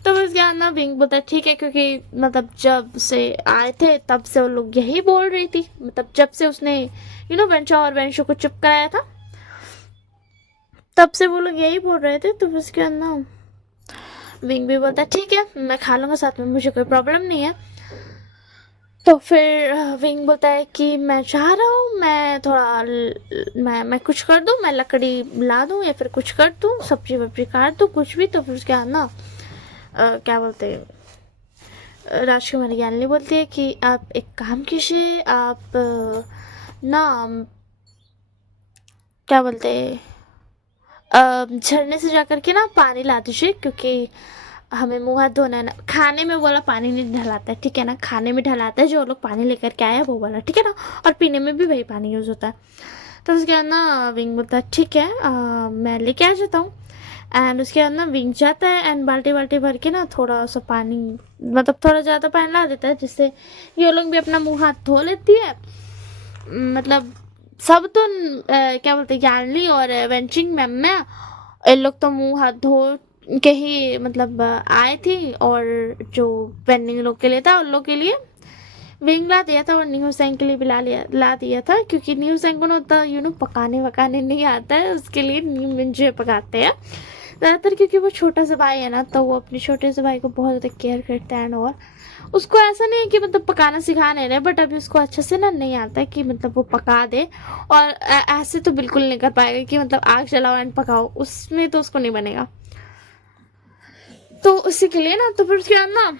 तो बस क्या ना विंग बोलता है ठीक है, क्योंकि मतलब जब से आए थे तब से वो लोग यही बोल रही थी, मतलब जब से उसने वेंचा और वेंशो को चुप कराया था तब से वो लोग यही बोल रहे थे। तो बस क्या ना विंग भी बोलता है ठीक है, मैं खा लूँगा साथ में, मुझे कोई प्रॉब्लम नहीं है। तो फिर विंग बोलता है कि मैं चाह रहा हूँ, मैं थोड़ा मैं कुछ कर दूँ, मैं लकड़ी ला दूँ या फिर कुछ कर दूँ, सब्जी वब्जी काट दूँ, कुछ भी। तो फिर उसके बाद ना क्या बोलते हैं, राजकुमारी ज्ञानली बोलती है कि आप एक काम कीजिए, आप ना क्या बोलते हैं, झरने से जा कर के ना पानी ला दीजिए, क्योंकि हमें मुँह हाथ धोना है ना। खाने में वाला पानी नहीं ढलाता है, ठीक है ना, खाने में ढलाता है जो लोग पानी लेकर के आए वो वाला, ठीक है ना, और पीने में भी वही पानी यूज़ होता है। तो उसके बाद ना विंग बोलता है ठीक है, मैं लेके आ जाता हूँ। एंड उसके बाद ना विंग जाता है एंड बाल्टी बाल्टी भर के ना थोड़ा सा पानी, मतलब थोड़ा ज़्यादा पानी ला देता है, जिससे ये लोग भी अपना मुँह हाथ धो लेती है। मतलब सब तो क्या बोलते हैं, यार्ली और वेंचिंग मैम, इन लोग तो मुँह हाथ धो के ही मतलब आए थी, और जो पेंडिंग लोग के लिए था उन लोग के लिए विंग ला दिया था और न्यू सैंग के लिए भी ला दिया था, क्योंकि न्यू सैंग को ना उतना पकाने वकाने नहीं आता है, उसके लिए न्यू मिंजे पकाते हैं ज़्यादातर, क्योंकि वो छोटा सा भाई है ना, तो वो अपने छोटे से भाई को बहुत ज़्यादा केयर करता है। और उसको ऐसा नहीं है कि मतलब पकाना सिखा नहीं रहे, बट अभी उसको अच्छे से ना नहीं आता है कि मतलब वो पका दे, और ऐसे तो बिल्कुल नहीं कर पाएगा कि मतलब आग जलाओ एंड पकाओ, उसमें तो उसको नहीं बनेगा। तो उसी के लिए ना, तो फिर उसके बाद ना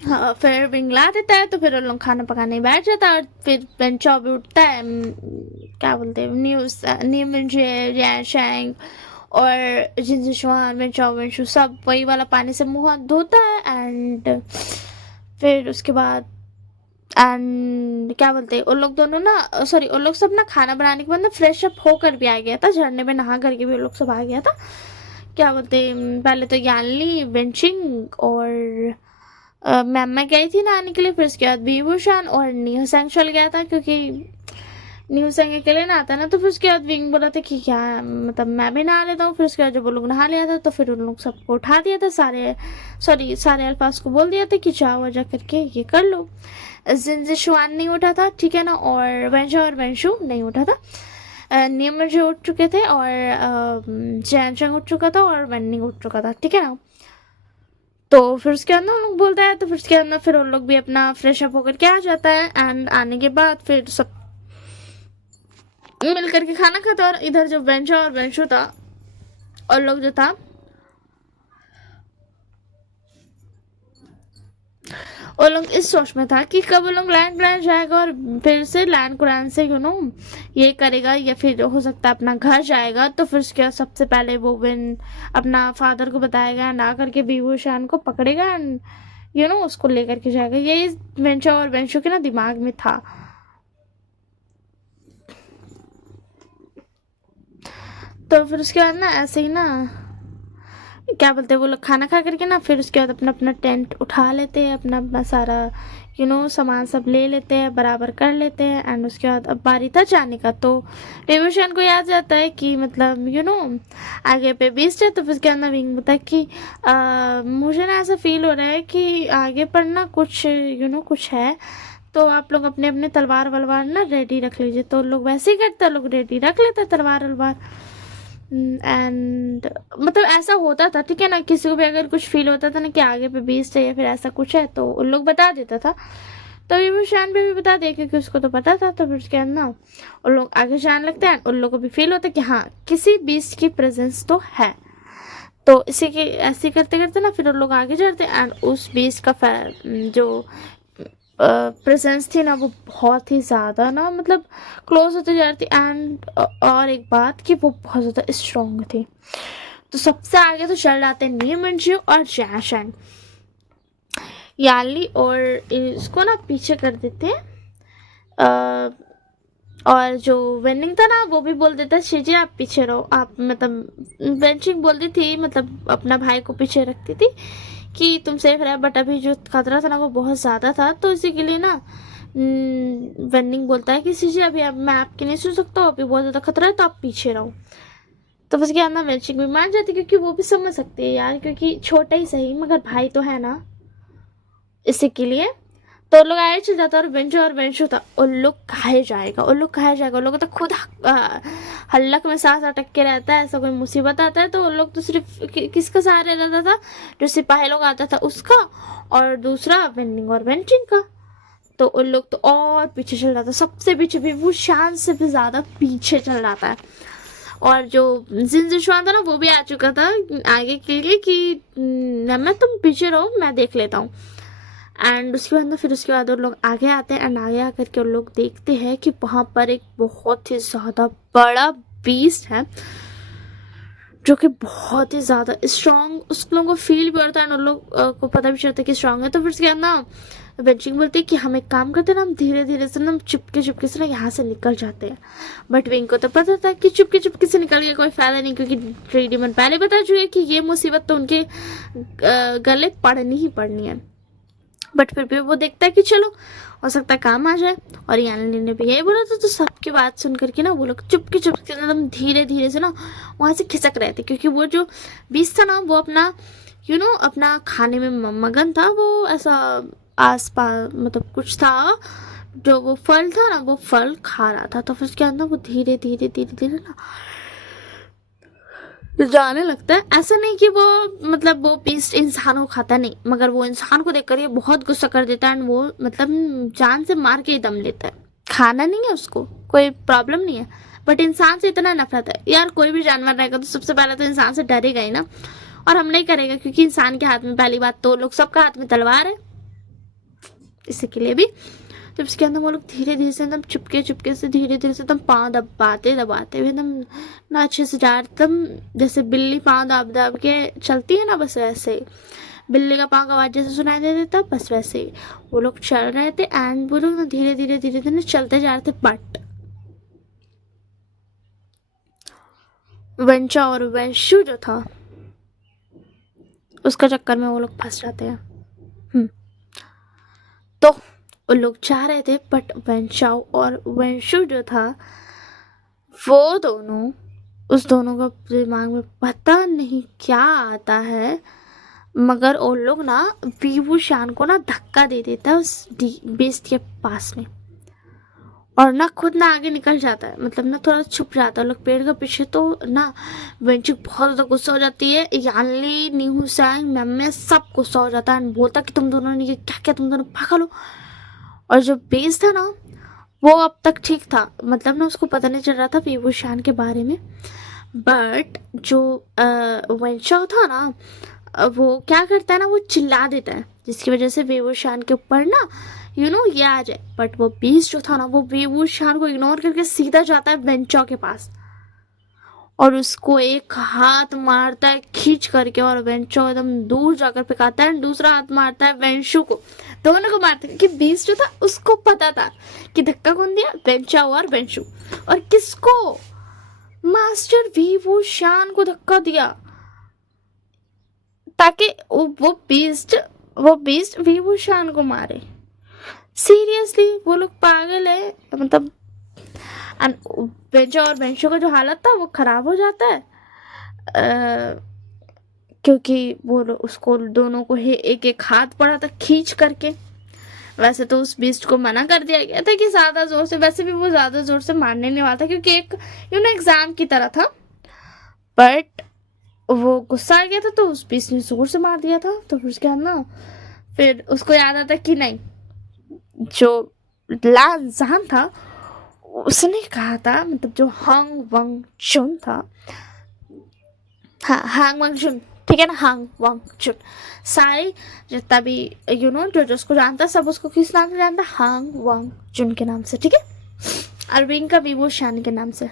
हाँ, फिर विंग ला देता है, तो फिर उन लोग खाना पकाने बैठ जाता है। और फिर बेंचो भी उठता है, क्या बोलते हैं, न्यू मिंजे शैंग और जिनजुआन वेंचू सब वही वाला पानी से मुँह हाथ धोता है। एंड फिर उसके बाद एंड क्या बोलते हैं, उन लोग दोनों ना, सॉरी, उन लोग सब ना खाना बनाने के बाद ना फ्रेश अप होकर भी आ गया था, झरने में नहा करके भी उन लोग सब आ गया था। क्या बोलते हैं, पहले तो यानली वेंचिंग और मैम मैं गई थी नहाने के लिए, फिर उसके बाद बीभूषण और न्यू सैंग चल गया था, क्योंकि न्यू सैंग अकेले नहाता ना। तो फिर उसके बाद विंग बोला था कि क्या मतलब मैं भी नहा लेता हूँ। फिर उसके बाद जब वो लोग नहा लिया था तो फिर उन लोग सबको उठा दिया था, सारे अल्फाज को बोल दिया था कि जाओ जा करके ये कर लो। जिनजुआन नहीं उठा था, ठीक है ना, और वेंशू नहीं उठा था। न्यू मुझे उठ चुके थे और जैनचंग उठ चुका था और वेन्निंग उठ चुका था, ठीक है ना। तो फिर उसके बाद ना उन लोग बोलता है, तो फिर उसके बाद ना फिर उन लोग भी अपना फ्रेश अप होकर के आ जाता है। एंड आने के बाद फिर सब मिल करके खाना खाता। और इधर जो वेंचा और वेंशु था और लोग जो था वो लोग इस सोच में था कि कब वो लोग लैंड जाएगा और फिर से लैंड कुरान से ये करेगा, या फिर हो सकता है अपना घर जाएगा। तो फिर उसके बाद सबसे पहले वो विन अपना फादर को बताएगा, ना करके बीभूषण को पकड़ेगा एंड उसको लेकर के जाएगा। यही वेंचा और वेंशु के ना दिमाग में था। तो फिर उसके बाद ना ऐसे ही ना क्या बोलते हैं, वो लोग खाना खा करके ना फिर उसके बाद अपना अपना टेंट उठा लेते हैं, अपना अपना सारा सामान सब ले लेते हैं, बराबर कर लेते हैं। एंड उसके बाद अब बारी था जाने का। तो विभूषण को याद जाता है कि मतलब आगे पे बीस्ट है। तो फिर उसके बाद ना विंग बोलता है कि मुझे ना ऐसा फील हो रहा है कि आगे पर ना कुछ कुछ है, तो आप लोग अपने अपने तलवार वलवार ना रेडी रख लीजिए। तो लोग वैसे ही करते, लोग रेडी रख लेते तलवार वलवार। एंड मतलब ऐसा होता था, ठीक है ना, किसी को भी अगर कुछ फील होता था ना कि आगे पे बीस्ट है या फिर ऐसा कुछ है, तो उन लोग बता देता था। तो ये वो शान पे भी बता दिया क्योंकि उसको तो पता था। तो फिर उसके बाद ना उन लोग आगे जाने लगते हैं, उन लोगों को भी फील होता है कि हाँ किसी बीस्ट की प्रेजेंस तो है। तो इसी की ऐसे करते करते ना फिर उन लोग आगे जाते हैं, एंड उस बीस्ट का जो प्रेजेंस थी ना वो बहुत ही ज़्यादा ना मतलब क्लोज होते जा रही थी। एंड और एक बात कि वो बहुत ज़्यादा स्ट्रॉन्ग थी। तो सबसे आगे तो चल जाते हैं नीमंजू और जैशन। याली और इसको ना पीछे कर देते हैं। और जो वेनिंग था ना वो भी बोल देता है शीजी आप पीछे रहो, आप मतलब वेंचिंग बोलती थी, मतलब अपना भाई को पीछे रखती थी कि तुम सेफ रहे। बट अभी जो खतरा था ना वो बहुत ज़्यादा था, तो इसी के लिए ना वेनिंग बोलता है कि शीजी अभी अब मैं आपकी नहीं सुन सकता हूँ, अभी बहुत ज़्यादा खतरा है तो आप पीछे रहो। तो उसके बाद ना वेंचिंग भी मान जाती क्योंकि वो भी समझ सकती है यार, क्योंकि छोटा ही सही मगर भाई तो है ना, इसी के लिए। तो लोग आए चल जाता और बेंचो था, उन लोग कहा जाएगा, उन लोग कहा जाएगा, उन लोग तो खुद हल्लक में सांस अटक के रहता है। ऐसा कोई मुसीबत आता है तो उन लोग तो सिर्फ किसका सहारे रहता था, जो सिपाही लोग आता था उसका, और दूसरा वेंडिंग और वेंचिंग का। तो उन लोग तो और पीछे चल जाता, सबसे पीछे भी, वो शान से भी ज्यादा पीछे चल जाता है। और जो जिनजुशवान था ना वो भी आ चुका था आगे के लिए कि मैं तुम पीछे रहो मैं देख लेता हूँ। एंड उसके बाद ना फिर उसके बाद उन लोग आगे आते हैं, एंड आगे आकर के उन लोग देखते हैं कि वहाँ पर एक बहुत ही ज़्यादा बड़ा बीस्ट है जो कि बहुत ही ज़्यादा स्ट्रॉन्ग, उस लोगों को फील भी होता है, उन लोग को पता भी चलता है कि स्ट्रॉन्ग है। तो फिर उसके बाद ना बेंचिंग बोलती है कि हम एक काम करते हैं ना, हम धीरे धीरे से ना हम चुपके से ना यहाँ से निकल जाते हैं। बट विंग को तो पता था कि चुपके से निकल के कोई फायदा नहीं, क्योंकि ट्री डीमन पहले बता चुके कि ये मुसीबत तो उनके गले पड़नी ही पड़नी है। बट फिर भी वो देखता है कि चलो हो सकता है काम आ जाए, और यानी ने भी यही बोला था। तो सबकी बात सुन करके ना वो लोग चुपके एकदम धीरे धीरे से ना वहाँ से खिसक रहे थे, क्योंकि वो जो बीस था ना वो अपना अपना खाने में मगन था। वो ऐसा आस पास मतलब कुछ था, जो वो फल था ना वो फल खा रहा था। तो फिर उसके अंदर वो धीरे धीरे ना जाने लगता है। ऐसा नहीं कि वो मतलब वो बीस्ट इंसान को खाता नहीं, मगर वो इंसान को देखकर ये बहुत गुस्सा कर देता है, एंड वो मतलब जान से मार के ही दम लेता है। खाना नहीं है उसको, कोई प्रॉब्लम नहीं है, बट इंसान से इतना नफरत है यार। कोई भी जानवर रहेगा तो सबसे पहले तो इंसान से डरेगा ही ना, और हम नहीं करेगा क्योंकि इंसान के हाथ में पहली बात तो लोग सबका हाथ में तलवार है, इसी के लिए भी। जब उसके अंदर वो लोग धीरे धीरे से एकदम चुपके से धीरे धीरे से एकदम पाँव दबाते हुए एकदम ना अच्छे से जा, एकदम जैसे बिल्ली पाँव दब के चलती है ना, बस वैसे ही बिल्ली का पाँव का आवाज जैसे सुनाई दे देता, बस वैसे ही वो लोग चल रहे थे। एंड वो लोग ना धीरे धीरे ना चलते जा रहे थे। बट वेंचा और वेंशु जो था उसका चक्कर में वो लोग फंस जाते हैं। तो वो लोग जा रहे थे, बट वेंचाओ और वेंशु जो था वो दोनों, उस दोनों का दिमाग में पता नहीं क्या आता है, मगर वो लोग ना वीवू शान को ना धक्का दे देता है उस बेस्ट के पास में, और ना खुद ना आगे निकल जाता है, मतलब ना थोड़ा छुप जाता है लोग पेड़ के पीछे। तो ना वेंचू बहुत ज़्यादा गुस्सा हो जाती है, यानली नीहू सैंग मैम सब गुस्सा हो जाता है, बोलता कि तुम दोनों ने ये क्या किया, तुम दोनों पागल हो। और जो बेस था ना वो अब तक ठीक था, मतलब ना उसको पता नहीं चल रहा था वीवू शान के बारे में। बट जो वेंचाओ था ना वो क्या करता है ना, वो चिल्ला देता है, जिसकी वजह से वीवू शान के ऊपर ना ये आ जाए। बट वो बीस जो था ना वो वीवू शान को इग्नोर करके सीधा जाता है वेंचाओ के पास, और उसको एक हाथ मारता है खींच करके, और वेंचो एकदम दूर जाकर फेंकाता है, दूसरा हाथ मारता है वेंशु को, दोनों को मारता है। क्योंकि बीस जो था उसको पता था कि धक्का कौन दिया, वेंचाओ और वेंशु, और किसको, मास्टर वीवू शान को धक्का दिया, ताकि वो बीस्ट वीवू शान को मारे। सीरियसली वो लोग पागल है, मतलब बेंचो और बेंचो का जो हालत था वो खराब हो जाता है, क्योंकि वो उसको दोनों को एक एक हाथ पड़ा था खींच करके। वैसे तो उस बीस्ट को मना कर दिया गया था कि ज़्यादा ज़ोर से, वैसे भी वो ज़्यादा ज़ोर से मारने नहीं वाला था क्योंकि एक एग्ज़ाम की तरह था, बट वो गुस्सा आ गया था तो उस बीस्ट ने ज़ोर से मार दिया था। तो फिर उसके बाद ना फिर उसको याद आता कि नहीं, जो लान जान था उसने कहा था, मतलब जो हांग वंग चुन था, हाँ हांग वंग चुन, ठीक है ना, हांग वंग चुन, सारे जितना भी जो उसको जानता सब उसको किस नाम से जानता, हांग वंग चुन के नाम से, ठीक है, और विंग का विवो शान के नाम से।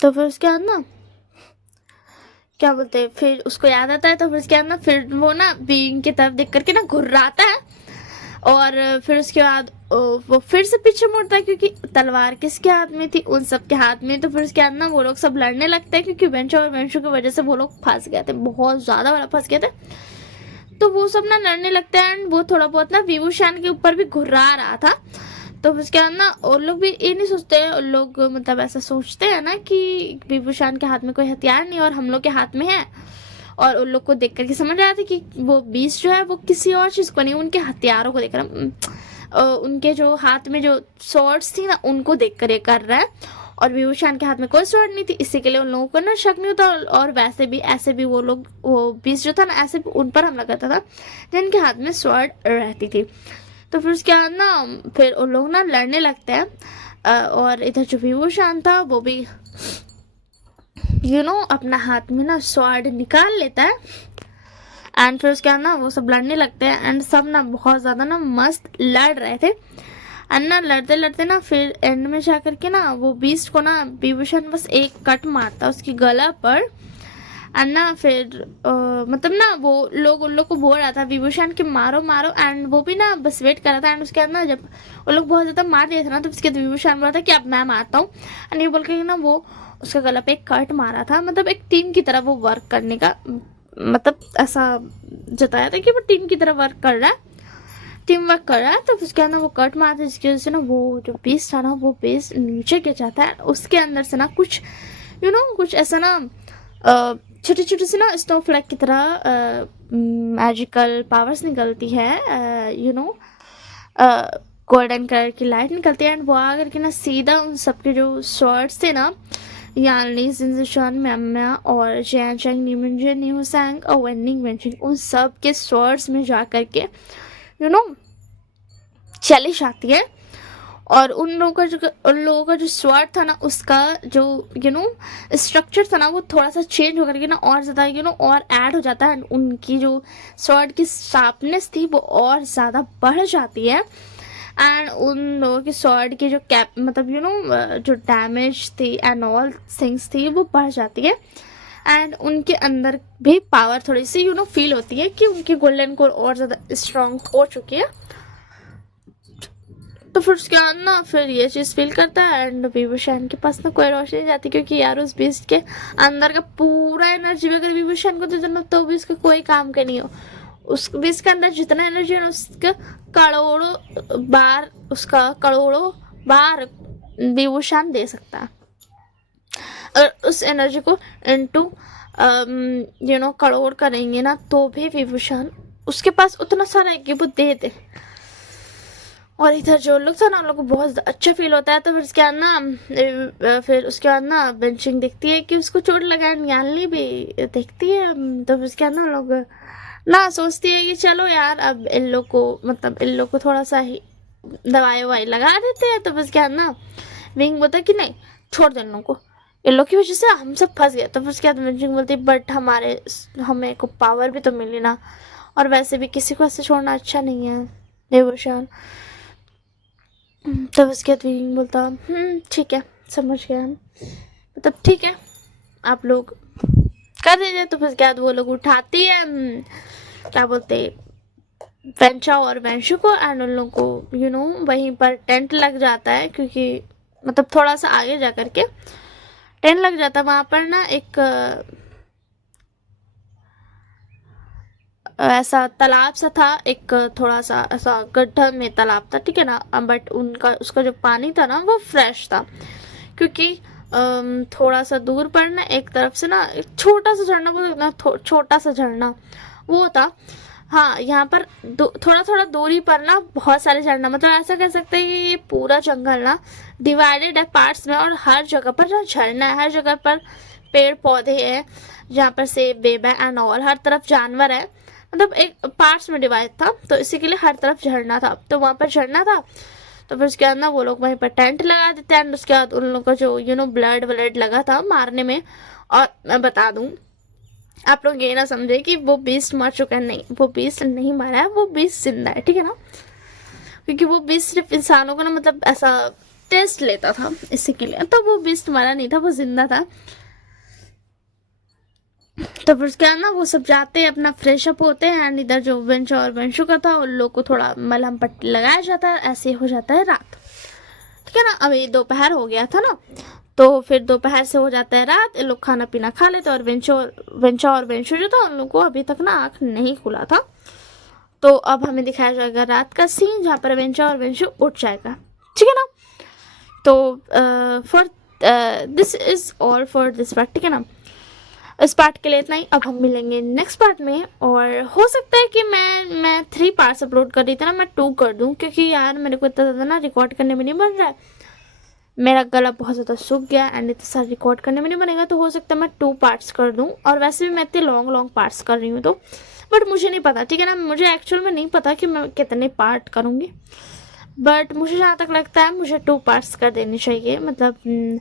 तो फिर उसके बाद ना क्या बोलते हैं, फिर उसको याद आता है, तो फिर उसके बाद ना फिर वो ना बीइंग की तरफ देख करके ना घुर्राता है, और फिर उसके बाद वो फिर से पीछे मुड़ता है क्योंकि तलवार किसके हाथ में थी, उन सब के हाथ में। तो फिर उसके बाद ना वो लोग सब लड़ने लगते हैं क्योंकि वेंचो और वेंशु की वजह से वो लोग फंस गए थे, बहुत ज़्यादा बड़ा फंस गए थे। तो वो सब ना लड़ने लगते हैं एंड वो थोड़ा बहुत ना विभूषण के ऊपर भी घुर्रा रहा था। तो उसके बाद ना और लोग भी ये नहीं सोचते, उन लोग मतलब ऐसा सोचते हैं ना कि विभूषण के हाथ में कोई हथियार नहीं और हम लोग के हाथ में है, और उन लोग को देख करके समझ रहा था कि वो बीस्ट जो है वो किसी और चीज़ को नहीं, उनके हथियारों को देख रहा, उनके जो हाथ में जो स्वॉर्ड्स थी ना उनको देख कर ये कर रहा है, और विभूषण के हाथ में कोई स्वॉर्ड नहीं थी, इसी के लिए उन लोगों को ना शक नहीं होता। और वैसे भी ऐसे भी वो लोग, वो बीस्ट जो था ना ऐसे भी उन पर हमला करता था जिनके हाथ में स्वॉर्ड रहती थी। तो फिर उसके बाद ना फिर उन लोग ना लड़ने लगते हैं, और इधर जो विभूषण था वो भी अपना हाथ में ना स्वॉर्ड निकाल लेता है, एंड फिर उसके बाद ना वो सब लड़ने लगते हैं एंड सब ना बहुत ज़्यादा ना मस्त लड़ रहे थे, एंड ना लड़ते लड़ते ना फिर एंड में जा करके ना वो बीस्ट को ना विभूषण बस एक कट मारता उसकी गला पर, एंड ना फिर मतलब ना वो लोग उन लोग को बोल रहा था विभूषण के मारो मारो, एंड वो भी ना बस वेट कर रहा था। एंड उसके बाद ना जब वो लोग बहुत ज़्यादा मार दिए थे ना तो उसके बाद विभूषण बोला था कि अब मैं मारता हूँ, एंड ये बोल के ना वो उसका गला पे एक कट मारा था, मतलब एक टीम की तरह वो वर्क करने का, मतलब ऐसा जताया था कि वो टीम की तरह वर्क कर रहा है, टीम वर्क कर रहा है। तो उसके अंदर वो कट मारता है जिसकी वजह से ना वो जो पीस था ना वो पीस नीचे गिर जाता है, उसके अंदर से ना कुछ कुछ ऐसा ना छोटी छोटी सी ना स्नोफ्लैक की तरह मैजिकल पावर्स निकलती है, गोल्डन कलर की लाइट निकलती है, एंड वो आकर के ना सीधा उन सबके जो स्वॉर्ड्स थे ना, यानी जिनजुशान म्याम्या और जैन चैंग नीमंजन न्यूसैंग और वेनिंग वेंचिंग, उन सब के स्वॉर्ड्स में जा करके चली जाती है। और उन लोगों का जो स्वॉर्ड था ना उसका जो स्ट्रक्चर था ना वो थोड़ा सा चेंज होकर के ना और ज़्यादा और ऐड हो जाता है, उनकी जो स्वॉर्ड की शार्पनेस थी वो और ज़्यादा बढ़ जाती है, एंड उन लोगों की स्वॉर्ड की जो कैप मतलब जो डैमेज थी एंड ऑल थिंग्स थी वो बढ़ जाती है, एंड उनके अंदर भी पावर थोड़ी सी फील होती है कि उनकी गोल्डन कोर और ज़्यादा स्ट्रॉन्ग हो चुकी है। तो फिर उसके बाद ना फिर ये चीज़ फील करता है, एंड विभूषण के पास ना कोई रोशनी नहीं जाती क्योंकि यार उस बीस्ट के अंदर का पूरा एनर्जी अगर विभूषण को दे देना तो भी उसका कोई काम का नहीं हो, उस बीस्ट के अंदर जितना एनर्जी है उसका करोड़ों बार विभूषण दे सकता है, और उस एनर्जी को इनटू करोड़ करेंगे ना तो भी विभूषण उसके पास उतना सारा है कि वो दे दे। और इधर जो लोग था ना उन लोग को बहुत अच्छा फील होता है। तो फिर उसके बाद ना बेंचिंग देखती है कि उसको चोट लगा है, यानी भी देखती है, तो फिर उसके बाद ना लोग ना सोचती है कि चलो यार अब इन लोग को थोड़ा सा ही दवाई ववाई लगा देते हैं। तो फिर उसके बाद ना विंग बोलता है कि नहीं छोड़ दो इन लोगों को, इन लोग की वजह से हम सब फंस गए। तो फिर उसके बाद बेंचिंग बोलती है बट हमें को पावर भी तो मिली ना, और वैसे भी किसी को ऐसे छोड़ना अच्छा नहीं है देवशान। तब उसके बाद विंग बोलता ठीक है समझ गए हम, मतलब ठीक है आप लोग कर दीजिए। तो फिर उसके बाद वो लोग उठाती है क्या बोलते वेंचा और वेंशु को, एंड उन लोगों को वहीं पर टेंट लग जाता है, क्योंकि मतलब थोड़ा सा आगे जा कर के टेंट लग जाता है। वहाँ पर ना एक ऐसा तालाब सा था, एक थोड़ा सा ऐसा गड्ढा में तालाब था, ठीक है ना, बट उसका जो पानी था ना वो फ्रेश था, क्योंकि थोड़ा सा दूर पर ना एक तरफ से ना एक छोटा सा झरना, छोटा सा झरना वो था, हाँ, यहाँ पर थोड़ा थोड़ा दूरी पर ना बहुत सारे झरना, मतलब ऐसा कह सकते हैं कि ये पूरा जंगल ना डिवाइडेड है पार्ट्स में, और हर जगह पर ना झरना है, हर जगह पर पेड़ पौधे हैं, जहाँ पर सेब बेब है एंड ऑल, हर तरफ जानवर है, मतलब एक पार्ट्स में डिवाइड था, तो इसी के लिए हर तरफ झरना था। तो वहाँ पर झरना था, तो फिर उसके बाद ना वो लोग वहीं पर टेंट लगा देते हैं, एंड उसके बाद उन लोगों का जो ब्लड व्लड लगा था मारने में। और मैं बता दूं, आप लोग ये ना समझे कि वो बीस्ट मर चुका है, नहीं, वो बीस्ट नहीं मरा है, वो बीस्ट जिंदा है, ठीक है ना, क्योंकि वो बीस्ट सिर्फ इंसानों को ना मतलब ऐसा टेस्ट लेता था इसी के लिए, तो वो बीस्ट मरा नहीं था, वो जिंदा था। तो फिर क्या ना वो सब जाते हैं, अपना फ्रेश अप होते हैं, एंड इधर जो वेंच और वेंशु का था उन लोग को थोड़ा मलहम पट्टी लगाया जाता है, ऐसे हो जाता है रात, ठीक है ना। अभी दोपहर हो गया था ना, तो फिर दोपहर से हो जाता है रात, ये लोग खाना पीना खा लेते, और वेंचो और वेंशु जो था उन लोग को अभी तक ना आँख नहीं खुला था। तो अब हमें दिखाया जाएगा रात का सीन, जहाँ पर वेंचो और वेंशु उठ जाएगा, ठीक है ना। तो for this is all for this part, ठीक है ना। इस पार्ट के लिए इतना ही, अब हम मिलेंगे नेक्स्ट पार्ट में, और हो सकता है कि मैं 3 पार्ट्स अपलोड कर रही थी ना, मैं 2 कर दूं, क्योंकि यार मेरे को इतना ज़्यादा ना रिकॉर्ड करने में नहीं बन रहा है, मेरा गला बहुत ज़्यादा सूख गया, एंड इतना सारा रिकॉर्ड करने में नहीं बनेगा, तो हो सकता है मैं 2 पार्ट्स कर दूं। और वैसे भी मैं इतने लॉन्ग पार्ट्स कर रही हूँ, तो बट मुझे नहीं पता, ठीक है ना, मुझे एक्चुअल में नहीं पता कि मैं कितने पार्ट करूँगी, बट मुझे जहाँ तक लगता है मुझे 2 पार्ट्स कर देनी चाहिए, मतलब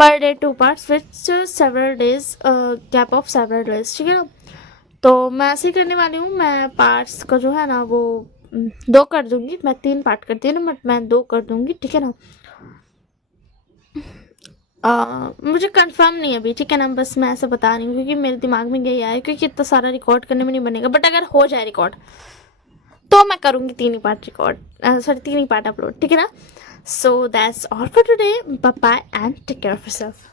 per day 2 parts with several days gap of several days, ठीक है ना। तो मैं ऐसे ही करने वाली हूँ, मैं पार्ट्स का जो है ना वो 2 कर दूँगी, मैं 3 पार्ट करती हूँ ना, बट मैं 2 कर दूँगी, ठीक है ना। मुझे कंफर्म नहीं है अभी, ठीक है ना, बस मैं ऐसा बता रही हूँ क्योंकि मेरे दिमाग में यही आया, क्योंकि इतना सारा रिकॉर्ड करने में नहीं बनेगा, बट अगर हो जाए रिकॉर्ड तो मैं करूँगी 3 ही पार्ट रिकॉर्ड, सॉरी 3 ही पार्ट अपलोड, ठीक है ना। So that's all for today, bye bye and take care of yourself.